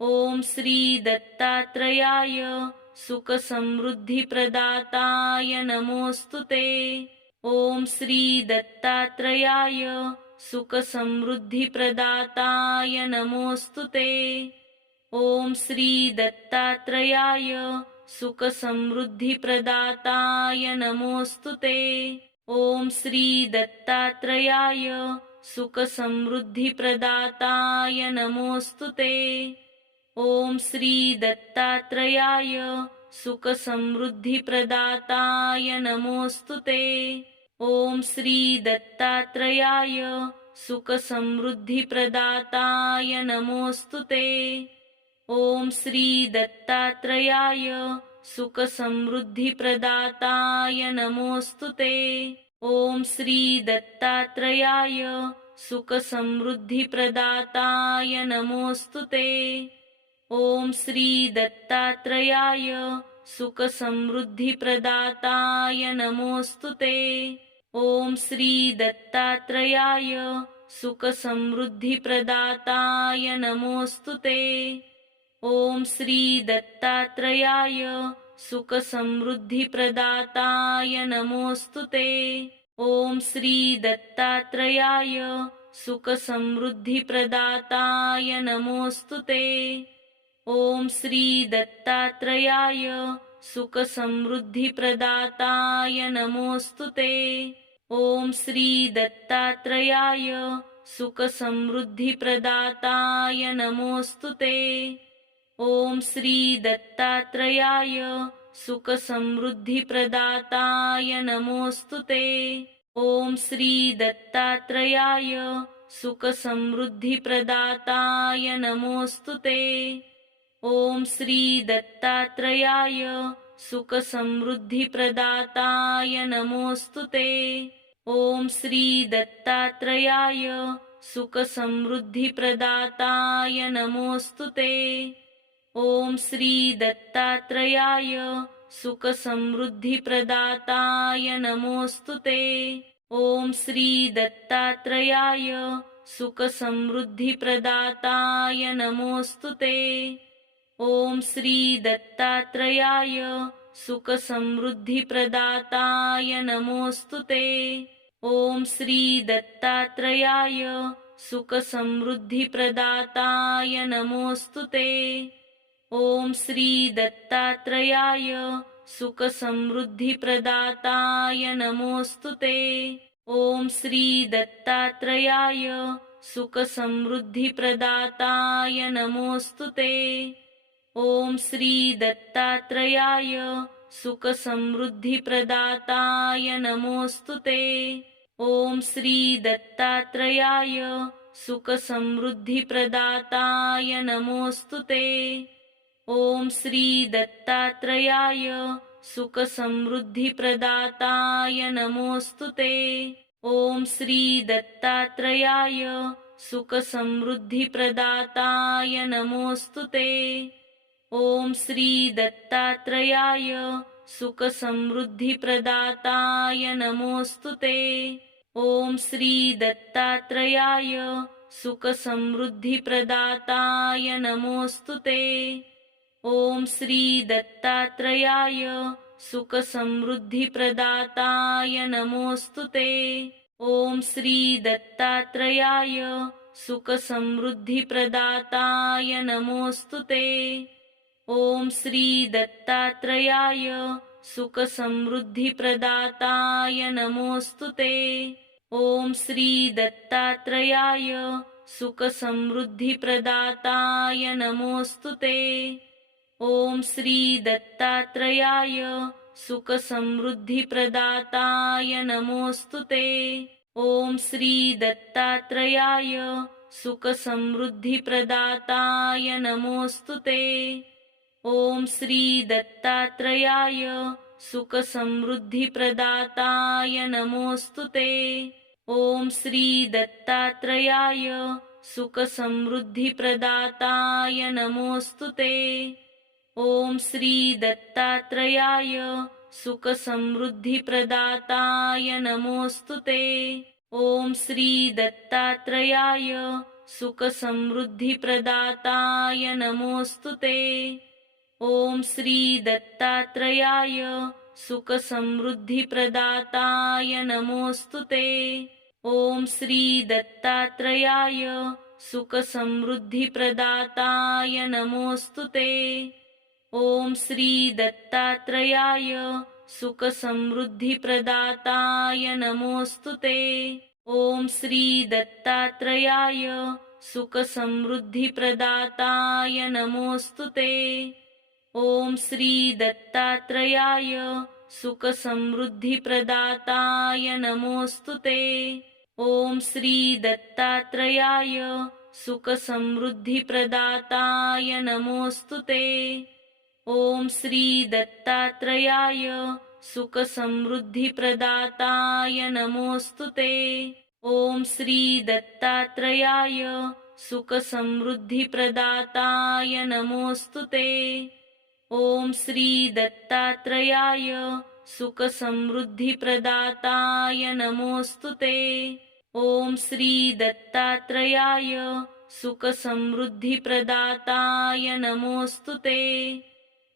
ओम श्री दत्तात्रेयाय सुखसमृद्धिप्रदाताय नमोस्तुते। ओम श्री दत्तात्रेयाय सुखसमृद्धिप्रदाताय नमोस्तुते। ओम श्री दत्तात्रेयाय सुखसमृद्धिप्रदाताय नमोस्तुते। ओम श्री दत्तात्रेयाय सुखसमृद्धिप्रदाताय नमोस्तुते। ओम श्री दत्तात्रेयाय सुखसमृद्धिप्रदाताय नमोस्तुते। ओम श्री दत्तात्रेयाय सुखसमृद्धिप्रदाताय नमोस्तुते। ओम श्री दत्तात्रेयाय सुखसमृद्धिप्रदाताय नमोस्तुते। ओम श्री दत्तात्रेयाय सुखसमृद्धिप्रदाताय नमोस्तुते। ओम श्री दत्तात्रेयाय सुखसमृद्धिप्रदाताय नमोस्तुते। ओम श्री दत्तात्रेयाय सुखसमृद्धिप्रदाताय नमोस्तुते। ओम श्री दत्तात्रेयाय सुखसमृद्धिप्रदाताय नमोस्तुते। ओम श्री दत्तात्रेयाय सुखसमृद्धिप्रदाताय नमोस्तुते। ओम श्री दत्तात्रेयाय सुखसमृद्धिप्रदाताय नमोस्तुते। ओम श्री दत्तात्रेयाय सुखसमृद्धिप्रदाताय नमोस्तुते। ओम श्री दत्तात्रेयाय सुखसमृद्धिप्रदाताय नमोस्तुते। ओम श्री दत्तात्रेयाय सुखसमृद्धिप्रदाताय नमोस्तुते। ओम श्री दत्तात्रेयाय सुखसमृद्धिप्रदाताय नमोस्तुते। ओम श्री दत्तात्रेयाय सुखसमृद्धिप्रदाताय नमोस्तुते। ओम श्री दत्तात्रेयाय सुखसमृद्धिप्रदाताय नमोस्तुते। ओम श्री दत्तात्रेयाय सुखसमृद्धिप्रदाताय नमोस्तुते। ओम श्री दत्तात्रेयाय सुखसमृद्धिप्रदाताय नमोस्तुते। ओम श्री दत्तात्रेयाय सुखसमृद्धिप्रदाताय नमोस्तुते। ओम श्री दत्तात्रेयाय सुखसमृद्धिप्रदाताय नमोस्तुते। ओम श्री दत्तात्रेयाय सुखसमृद्धिप्रदाताय नमोस्तुते। ओम श्री दत्तात्रेयाय सुखसमृद्धिप्रदाताय नमोऽस्तु ते। ॐ श्री दत्तात्रेयाय सुखसमृद्धिप्रदाताय नमोऽस्तु ते। ॐ श्री दत्तात्रेयाय सुखसमृद्धिप्रदाताय नमोऽस्तु ते। ॐ श्री दत्तात्रेयाय सुखसमृद्धिप्रदाताय नमोऽस्तु ते। ॐ श्री दत्तात्रेयाय सुखसमृद्धिप्रदाताय नमोऽस्तु ते। ॐ श्री दत्तात्रेयाय सुखसमृद्धिप्रदाताय नमोऽस्तु ते। ॐ श्री दत्तात्रेयाय सुखसमृद्धिप्रदाताय नमोऽस्तु ते। ॐ श्री दत्तात्रेयाय सुखसमृद्धिप्रदाताय नमोऽस्तु ते। ॐ श्री दत्तात्रेयाय सुखसमृद्धिप्रदाताय नमोऽस्तु ते। ॐ श्री दत्तात्रेयाय सुखसमृद्धिप्रदाताय नमोऽस्तु ते। ॐ श्री दत्तात्रेयाय सुखसमृद्धिप्रदाताय नमोऽस्तु ते। ॐ श्री दत्तात्रेयाय सुखसमृद्धिप्रदाताय नमोऽस्तु ते। ॐ श्री दत्तात्रेयाय सुखसमृद्धिप्रदाताय नमोऽस्तु ते। ॐ श्री दत्तात्रेयाय सुखसमृद्धिप्रदाताय नमोऽस्तु ते। ॐ श्री दत्तात्रेयाय सुखसमृद्धिप्रदाताय नमोऽस्तु ते। ॐ श्री दत्तात्रेयाय सुखसमृद्धिप्रदाताय नमोऽस्तु ते। ॐ श्री दत्तात्रेयाय सुखसमृद्धिप्रदाताय नमोऽस्तु ते। ॐ श्री दत्तात्रेयाय सुखसमृद्धिप्रदाताय नमोऽस्तु ते। ॐ श्री दत्तात्रेयाय सुखसमृद्धिप्रदाताय नमोऽस्तु ते। ॐ श्री दत्तात्रेयाय सुखसमृद्धिप्रदाताय नमोऽस्तु ते। ॐ श्री दत्तात्रेयाय सुखसमृद्धिप्रदाताय नमोऽस्तु ते। ॐ श्री दत्तात्रेयाय सुखसमृद्धिप्रदाताय नमोऽस्तु ते। ॐ श्री दत्तात्रेयाय सुखसमृद्धिप्रदाताय नमोऽस्तु ते। ॐ श्री दत्तात्रेयाय सुखसमृद्धिप्रदाताय नमोऽस्तु ते। ॐ श्री दत्तात्रेयाय सुखसमृद्धिप्रदाताय नमोऽस्तु ते। ॐ श्री दत्तात्रेयाय सुखसमृद्धिप्रदाताय नमोऽस्तु ते।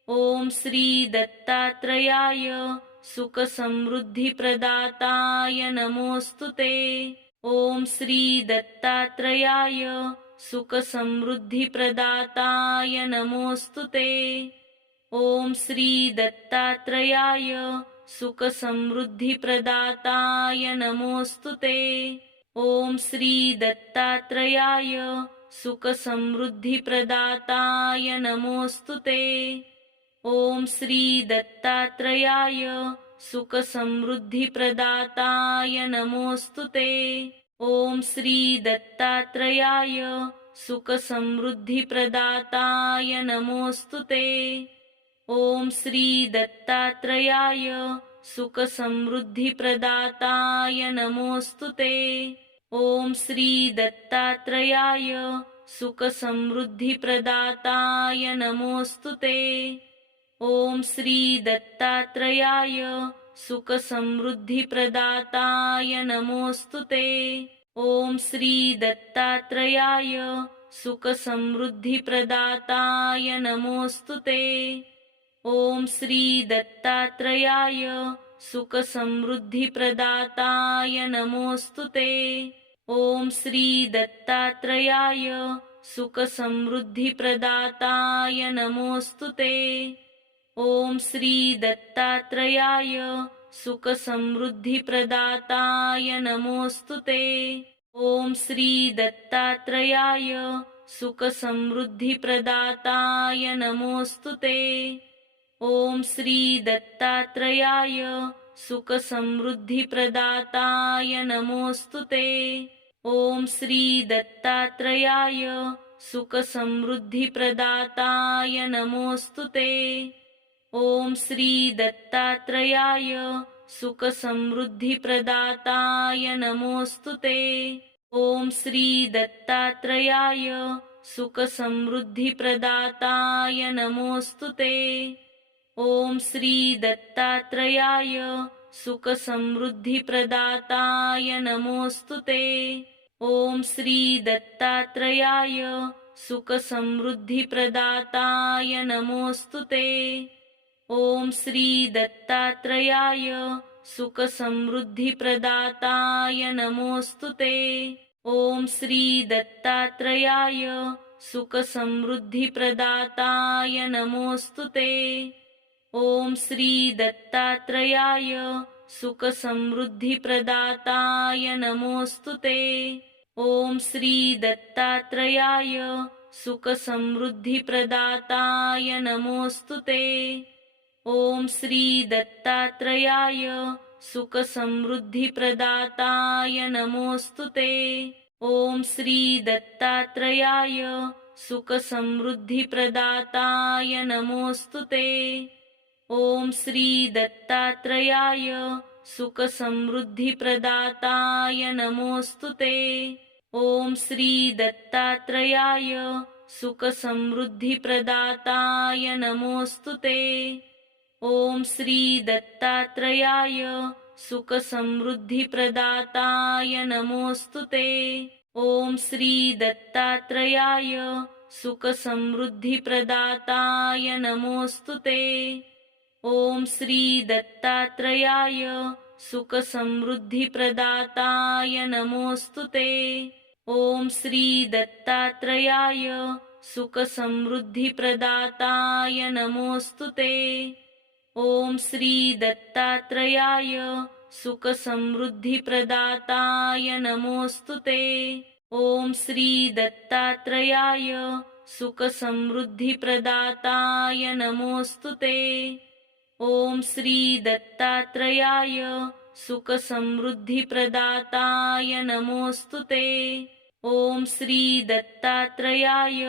ॐ श्री दत्तात्रेयाय सुखसमृद्धिप्रदाताय नमोऽस्तु ते। ॐ श्री दत्तात्रेयाय सुखसमृद्धिप्रदाताय नमोऽस्तु ते। ॐ श्री दत्तात्रेयाय सुखसमृद्धिप्रदाताय नमोऽस्तु ते। ॐ श्री दत्तात्रेयाय सुखसमृद्धिप्रदाताय नमोऽस्तु ते। ॐ श्री दत्तात्रेयाय सुखसमृद्धिप्रदाताय नमोऽस्तु ते। ॐ श्री दत्तात्रेयाय सुखसमृद्धिप्रदाताय नमोऽस्तु ते। ॐ श्री दत्तात्रेयाय सुखसमृद्धिप्रदाताय नमोऽस्तु ते। ॐ श्री दत्तात्रेयाय सुखसमृद्धिप्रदाताय नमोऽस्तु ते। ॐ श्री दत्तात्रेयाय सुखसमृद्धिप्रदाताय नमोऽस्तु ते। ॐ श्री दत्तात्रेयाय सुखसमृद्धिप्रदाताय नमोऽस्तु ते। ॐ श्री दत्तात्रेयाय सुखसमृद्धिप्रदाताय नमोऽस्तु ते। ॐ श्री दत्तात्रेयाय सुखसमृद्धिप्रदाताय नमोऽस्तु ते। ॐ श्री दत्तात्रेयाय सुखसमृद्धिप्रदाताय नमोऽस्तु ते। ॐ श्री दत्तात्रेयाय सुखसमृद्धिप्रदाताय नमोऽस्तु ते। ओम श्री दत्तात्रेयाय सुखसमृद्धिप्रदाताय नमोस्तुते। ओम श्री दत्तात्रेयाय सुखसमृद्धिप्रदाताय नमोस्तुते। ओम श्री दत्तात्रेयाय सुखसमृद्धिप्रदाताय नमोस्तुते। ओम श्री दत्तात्रेयाय सुखसमृद्धिप्रदाताय नमोस्तुते। ओम श्री दत्तात्रेयाय सुखसमृद्धिप्रदाताय नमोस्तुते। ओम श्री दत्तात्रेयाय सुखसमृद्धिप्रदाताय नमोस्तुते। ओम श्री दत्तात्रेयाय सुखसमृद्धिप्रदाताय नमोस्तुते। ओम श्री दत्तात्रेयाय सुखसमृद्धिप्रदाताय नमोस्तुते। ओम श्री दत्तात्रेयाय सुखसमृद्धिप्रदाताय नमोस्तुते। ओम श्री दत्तात्रेयाय सुखसमृद्धिप्रदाताय नमोस्तुते। ओम श्री दत्तात्रेयाय सुखसमृद्धिप्रदाताय नमोस्तुते। ओम श्री दत्तात्रेयाय सुखसमृद्धिप्रदाताय नमोस्तुते। ओम श्री दत्तात्रेयाय सुखसमृद्धिप्रदाताय नमोस्तुते। ओम श्री दत्तात्रेयाय सुखसमृद्धिप्रदाताय नमोस्तुते। ओम श्री दत्तात्रेयाय सुखसमृद्धिप्रदाताय नमोस्तुते। ओम श्री दत्तात्रेयाय सुखसमृद्धिप्रदाताय नमोस्तुते। ओम श्री दत्तात्रेयाय सुखसमृद्धिप्रदाताय नमोस्तुते। ओम श्री दत्तात्रेयाय सुखसमृद्धिप्रदाताय नमोस्तुते। ओम श्री दत्तात्रेयाय सुखसमृद्धिप्रदाताय नमोस्तुते। ओम श्री दत्तात्रेयाय सुखसमृद्धिप्रदाताय नमोस्तुते। ओम श्री दत्तात्रेयाय सुखसमृद्धिप्रदाताय नमोस्तुते। ओम श्री दत्तात्रेयाय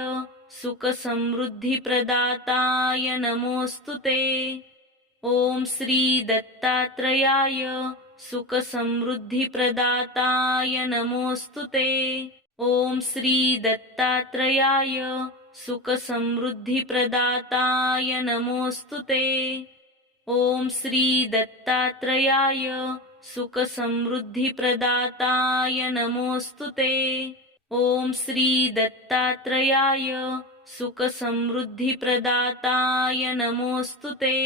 सुखसमृद्धिप्रदाताय नमोस्तुते। ओम श्री दत्तात्रेयाय सुखसमृद्धिप्रदाताय नमोस्तुते। ओम श्री दत्तात्रेयाय सुखसमृद्धिप्रदाताय नमोस्तुते। ओम श्री दत्तात्रेयाय सुखसमृद्धिप्रदाताय नमोस्तुते। ओम श्री दत्तात्रेयाय सुखसमृद्धिप्रदाताय नमोस्तुते।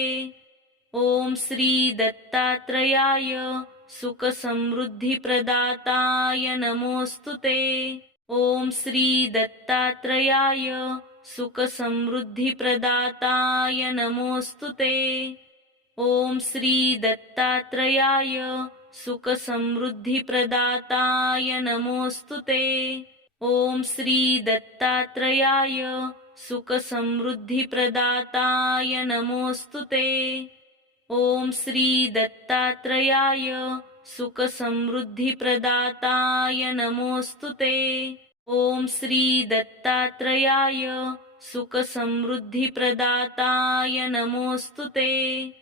ओम श्री दत्तात्रेयाय सुखसमृद्धिप्रदाताय नमोस्तुते। ओम श्री दत्तात्रेयाय सुखसमृद्धिप्रदाताय नमोस्तुते। ओम श्री दत्तात्रेयाय सुखसमृद्धिप्रदाताय नमोस्तुते। ओम श्री दत्तात्रेयाय सुखसमृद्धिप्रदाताय नमोस्तुते। ओम श्री दत्तात्रेयाय सुखसमृद्धिप्रदाताय नमोस्तुते। ओम श्री दत्तात्रेयाय सुखसमृद्धिप्रदाताय नमोस्तुते।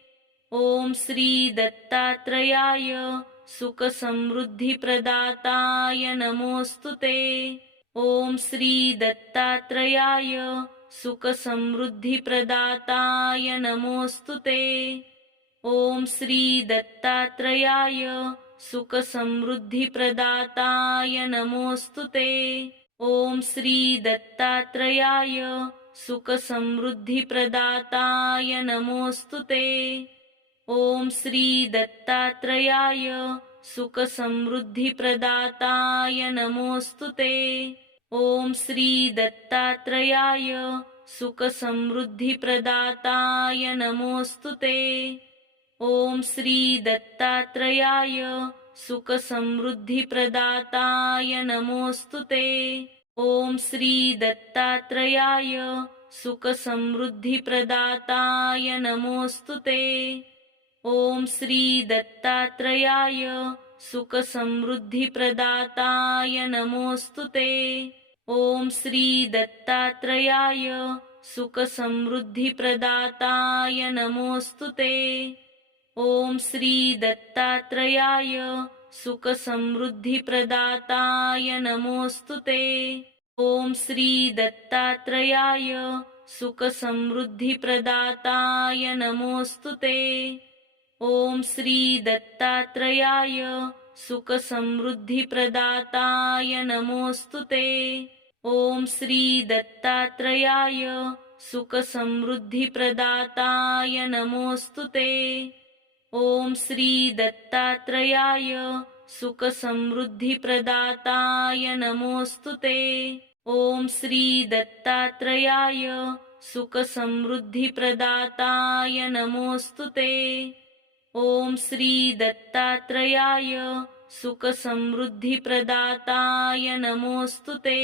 ओम श्री दत्तात्रेयाय सुखसमृद्धिप्रदाताय नमोस्तुते। ओम श्री दत्तात्रेयाय सुखसमृद्धिप्रदाताय नमोस्तुते। ओम श्री दत्तात्रेयाय सुखसमृद्धिप्रदाताय नमोस्तुते। ओम श्री दत्तात्रेयाय सुखसमृद्धिप्रदाताय नमोस्तुते। ओम श्री दत्तात्रेयाय सुखसमृद्धिप्रदाताय नमोस्तुते। ओम श्री दत्तात्रेयाय सुखसमृद्धिप्रदाताय नमोस्तुते। ओम श्री दत्तात्रेयाय सुखसमृद्धिप्रदाताय नमोस्तुते। ओम श्री दत्तात्रेयाय सुखसमृद्धिप्रदाताय नमोऽस्तु ते। ॐ श्री दत्तात्रेयाय सुखसमृद्धिप्रदाताय नमोऽस्तु ते। ॐ श्री दत्तात्रेयाय सुखसमृद्धिप्रदाताय नमोऽस्तु ते। ॐ श्री दत्तात्रेयाय सुखसमृद्धिप्रदाताय नमोऽस्तु ते। ॐ श्री दत्तात्रेयाय सुखसमृद्धिप्रदाताय नमोऽस्तु ते। ॐ श्री दत्तात्रेयाय सुखसमृद्धिप्रदाताय नमोऽस्तु ते। ॐ श्री दत्तात्रेयाय सुखसमृद्धिप्रदाताय नमोऽस्तु ते। ॐ श्री दत्तात्रेयाय सुखसमृद्धिप्रदाताय नमोऽस्तु ते। ॐ श्री दत्तात्रेयाय सुखसमृद्धिप्रदाताय नमोऽस्तु ते। ॐ श्री दत्तात्रेयाय सुखसमृद्धिप्रदाताय नमोऽस्तु ते।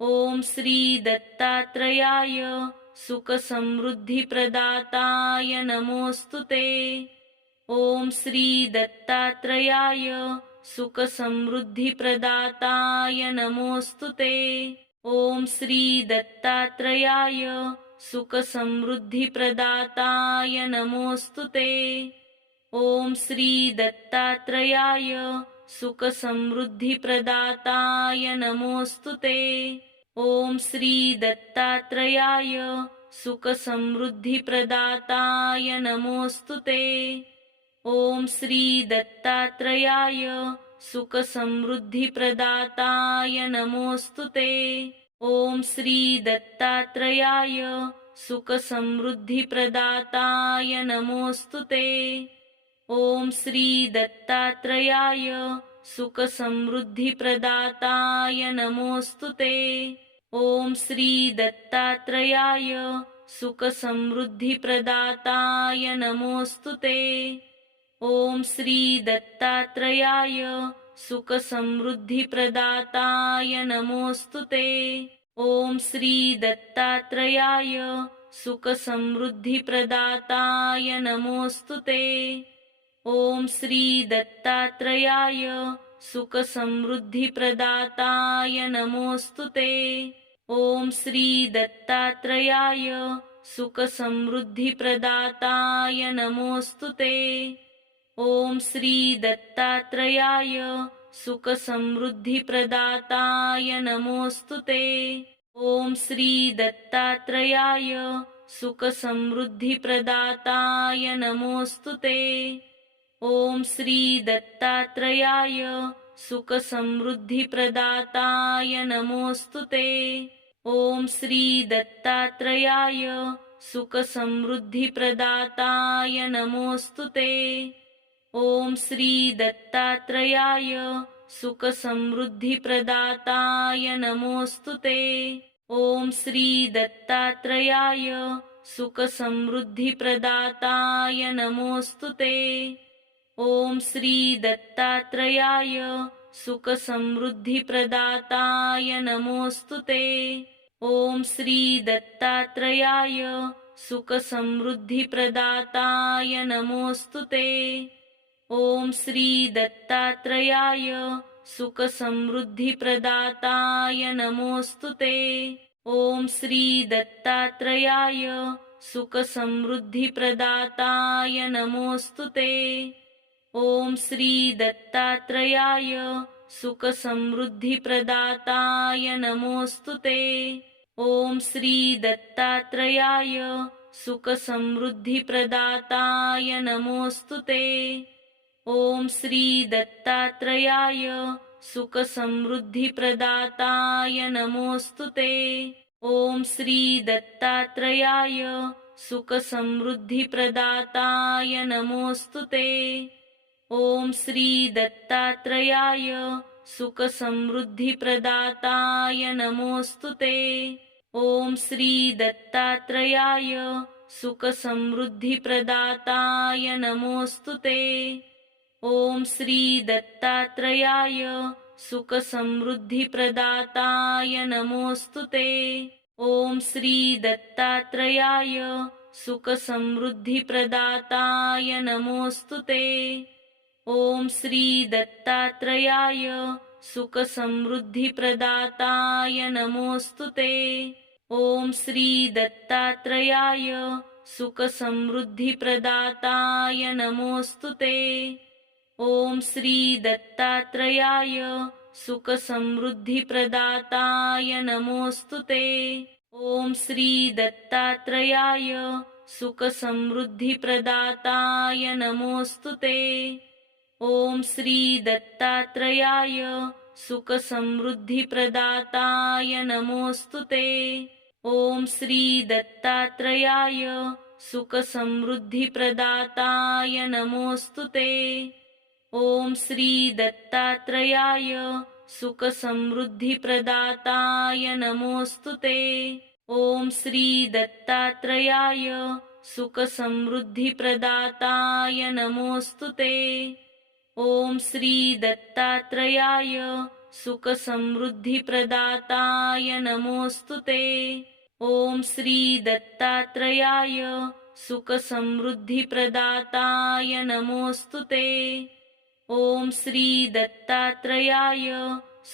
ॐ श्री दत्तात्रेयाय सुखसमृद्धिप्रदाताय नमोऽस्तु ते। ॐ श्री दत्तात्रेयाय सुखसमृद्धिप्रदाताय नमोऽस्तु ते। ॐ श्री दत्तात्रेयाय सुखसमृद्धिप्रदाताय नमोऽस्तु ते। ॐ श्री दत्तात्रेयाय सुखसमृद्धिप्रदाताय नमोऽस्तु ते। ॐ श्री दत्तात्रेयाय सुखसमृद्धिप्रदाताय नमोऽस्तु ते। ॐ श्री दत्तात्रेयाय सुखसमृद्धिप्रदाताय नमोऽस्तु ते। ॐ श्री दत्तात्रेयाय सुखसमृद्धिप्रदाताय नमोऽस्तु ते। ॐ श्री दत्तात्रेयाय सुखसमृद्धिप्रदाताय नमोऽस्तु ते। ॐ श्री दत्तात्रेयाय सुखसमृद्धिप्रदाताय नमोऽस्तु ते। ॐ श्री दत्तात्रेयाय सुखसमृद्धिप्रदाताय नमोऽस्तु ते। ॐ श्री दत्तात्रेयाय सुखसमृद्धिप्रदाताय नमोऽस्तु ते। ॐ श्री दत्तात्रेयाय सुखसमृद्धिप्रदाताय नमोऽस्तु ते। ॐ श्री दत्तात्रेयाय सुखसमृद्धिप्रदाताय नमोऽस्तु ते। ॐ श्री दत्तात्रेयाय सुखसमृद्धिप्रदाताय नमोऽस्तु ते। ॐ श्री दत्तात्रेयाय सुखसमृद्धिप्रदाताय नमोऽस्तु ते। ॐ श्री दत्तात्रेयाय सुखसमृद्धिप्रदाताय नमोऽस्तु ते। ॐ श्री दत्तात्रेयाय सुखसमृद्धिप्रदाताय नमोऽस्तु ते। ॐ श्री दत्तात्रेयाय सुखसमृद्धिप्रदाताय नमोऽस्तु ते। ॐ श्री दत्तात्रेयाय सुखसमृद्धिप्रदाताय नमोऽस्तु ते। ॐ श्री दत्तात्रेयाय सुखसमृद्धिप्रदाताय नमोऽस्तु ते। ॐ श्री दत्तात्रेयाय सुखसमृद्धिप्रदाताय नमोऽस्तु ते। ॐ श्री दत्तात्रेयाय सुखसमृद्धिप्रदाताय नमोऽस्तु ते। ॐ श्री दत्तात्रेयाय सुखसमृद्धिप्रदाताय नमोऽस्तु ते। ॐ श्री दत्तात्रेयाय सुखसमृद्धिप्रदाताय नमोऽस्तु ते। ॐ श्री दत्तात्रेयाय सुखसमृद्धिप्रदाताय नमोऽस्तु ते। ॐ श्री दत्तात्रेयाय सुखसमृद्धिप्रदाताय नमोऽस्तु ते। ॐ श्री दत्तात्रेयाय सुखसमृद्धिप्रदाताय नमोऽस्तु ते। ॐ श्री दत्तात्रेयाय सुखसमृद्धिप्रदाताय नमोऽस्तु ते। ॐ श्री दत्तात्रेयाय सुखसमृद्धिप्रदाताय नमोऽस्तु ते। ॐ श्री दत्तात्रेयाय सुखसमृद्धिप्रदाताय नमोऽस्तु ते। ॐ श्री दत्तात्रेयाय सुखसमृद्धिप्रदाताय नमोऽस्तु ते। ॐ श्री दत्तात्रेयाय सुखसमृद्धिप्रदाताय नमोऽस्तु ते। ॐ श्री दत्तात्रेयाय सुखसमृद्धिप्रदाताय नमोऽस्तु ते। ॐ श्री दत्तात्रेयाय सुखसमृद्धिप्रदाताय नमोऽस्तु ते। ॐ श्री दत्तात्रेयाय सुखसमृद्धिप्रदाताय नमोऽस्तु ते। ॐ श्री दत्तात्रेयाय सुखसमृद्धिप्रदाताय नमोऽस्तु ते। ॐ श्री दत्तात्रेयाय सुखसमृद्धिप्रदाताय नमोऽस्तु ते। ॐ श्री दत्तात्रेयाय सुखसमृद्धिप्रदाताय नमोऽस्तु ते। ॐ श्री दत्तात्रेयाय सुखसमृद्धिप्रदाताय नमोऽस्तु ते। ॐ श्री दत्तात्रेयाय सुखसमृद्धिप्रदाताय नमोऽस्तु ते। ॐ श्री दत्तात्रेयाय सुखसमृद्धिप्रदाताय नमोऽस्तु ते। ॐ श्री दत्तात्रेयाय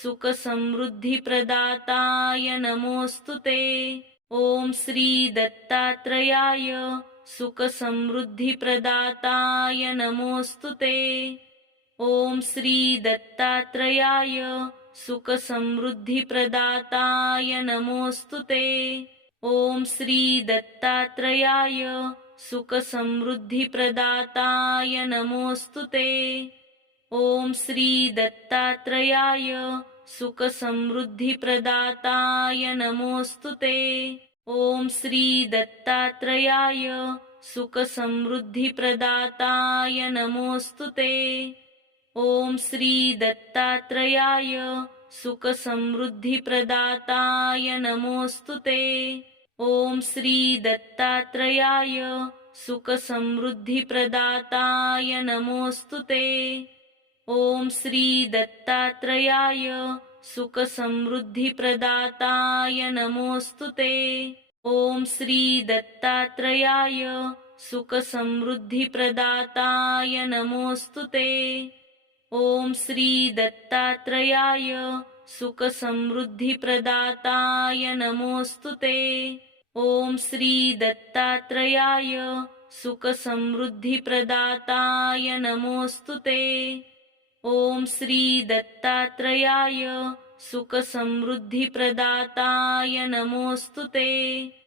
सुखसमृद्धिप्रदाताय नमोऽस्तु ते। ॐ श्री दत्तात्रेयाय सुखसमृद्धिप्रदाताय नमोऽस्तु ते। ॐ श्री दत्तात्रेयाय सुखसमृद्धिप्रदाताय नमोऽस्तु ते। ॐ श्री दत्तात्रेयाय सुखसमृद्धिप्रदाताय नमोऽस्तु ते। ॐ श्री दत्तात्रेयाय सुखसमृद्धिप्रदाताय नमोऽस्तु ते। ॐ श्री दत्तात्रेयाय सुखसमृद्धिप्रदाताय नमोऽस्तु ते। ॐ श्री दत्तात्रेयाय सुखसमृद्धिप्रदाताय नमोऽस्तु ते। ॐ श्री दत्तात्रेयाय सुखसमृद्धिप्रदाताय नमोऽस्तु ते। ॐ श्री दत्तात्रेयाय सुखसमृद्धिप्रदाताय नमोऽस्तु ते। ॐ श्री दत्तात्रेयाय सुखसमृद्धिप्रदाताय नमोऽस्तु ते। ॐ श्री दत्तात्रेयाय सुखसमृद्धिप्रदाताय नमोऽस्तु ते। ॐ श्री दत्तात्रेयाय सुखसमृद्धिप्रदाताय नमोऽस्तु ते। ॐ श्री दत्तात्रेयाय सुखसमृद्धिप्रदाताय नमोऽस्तु ते।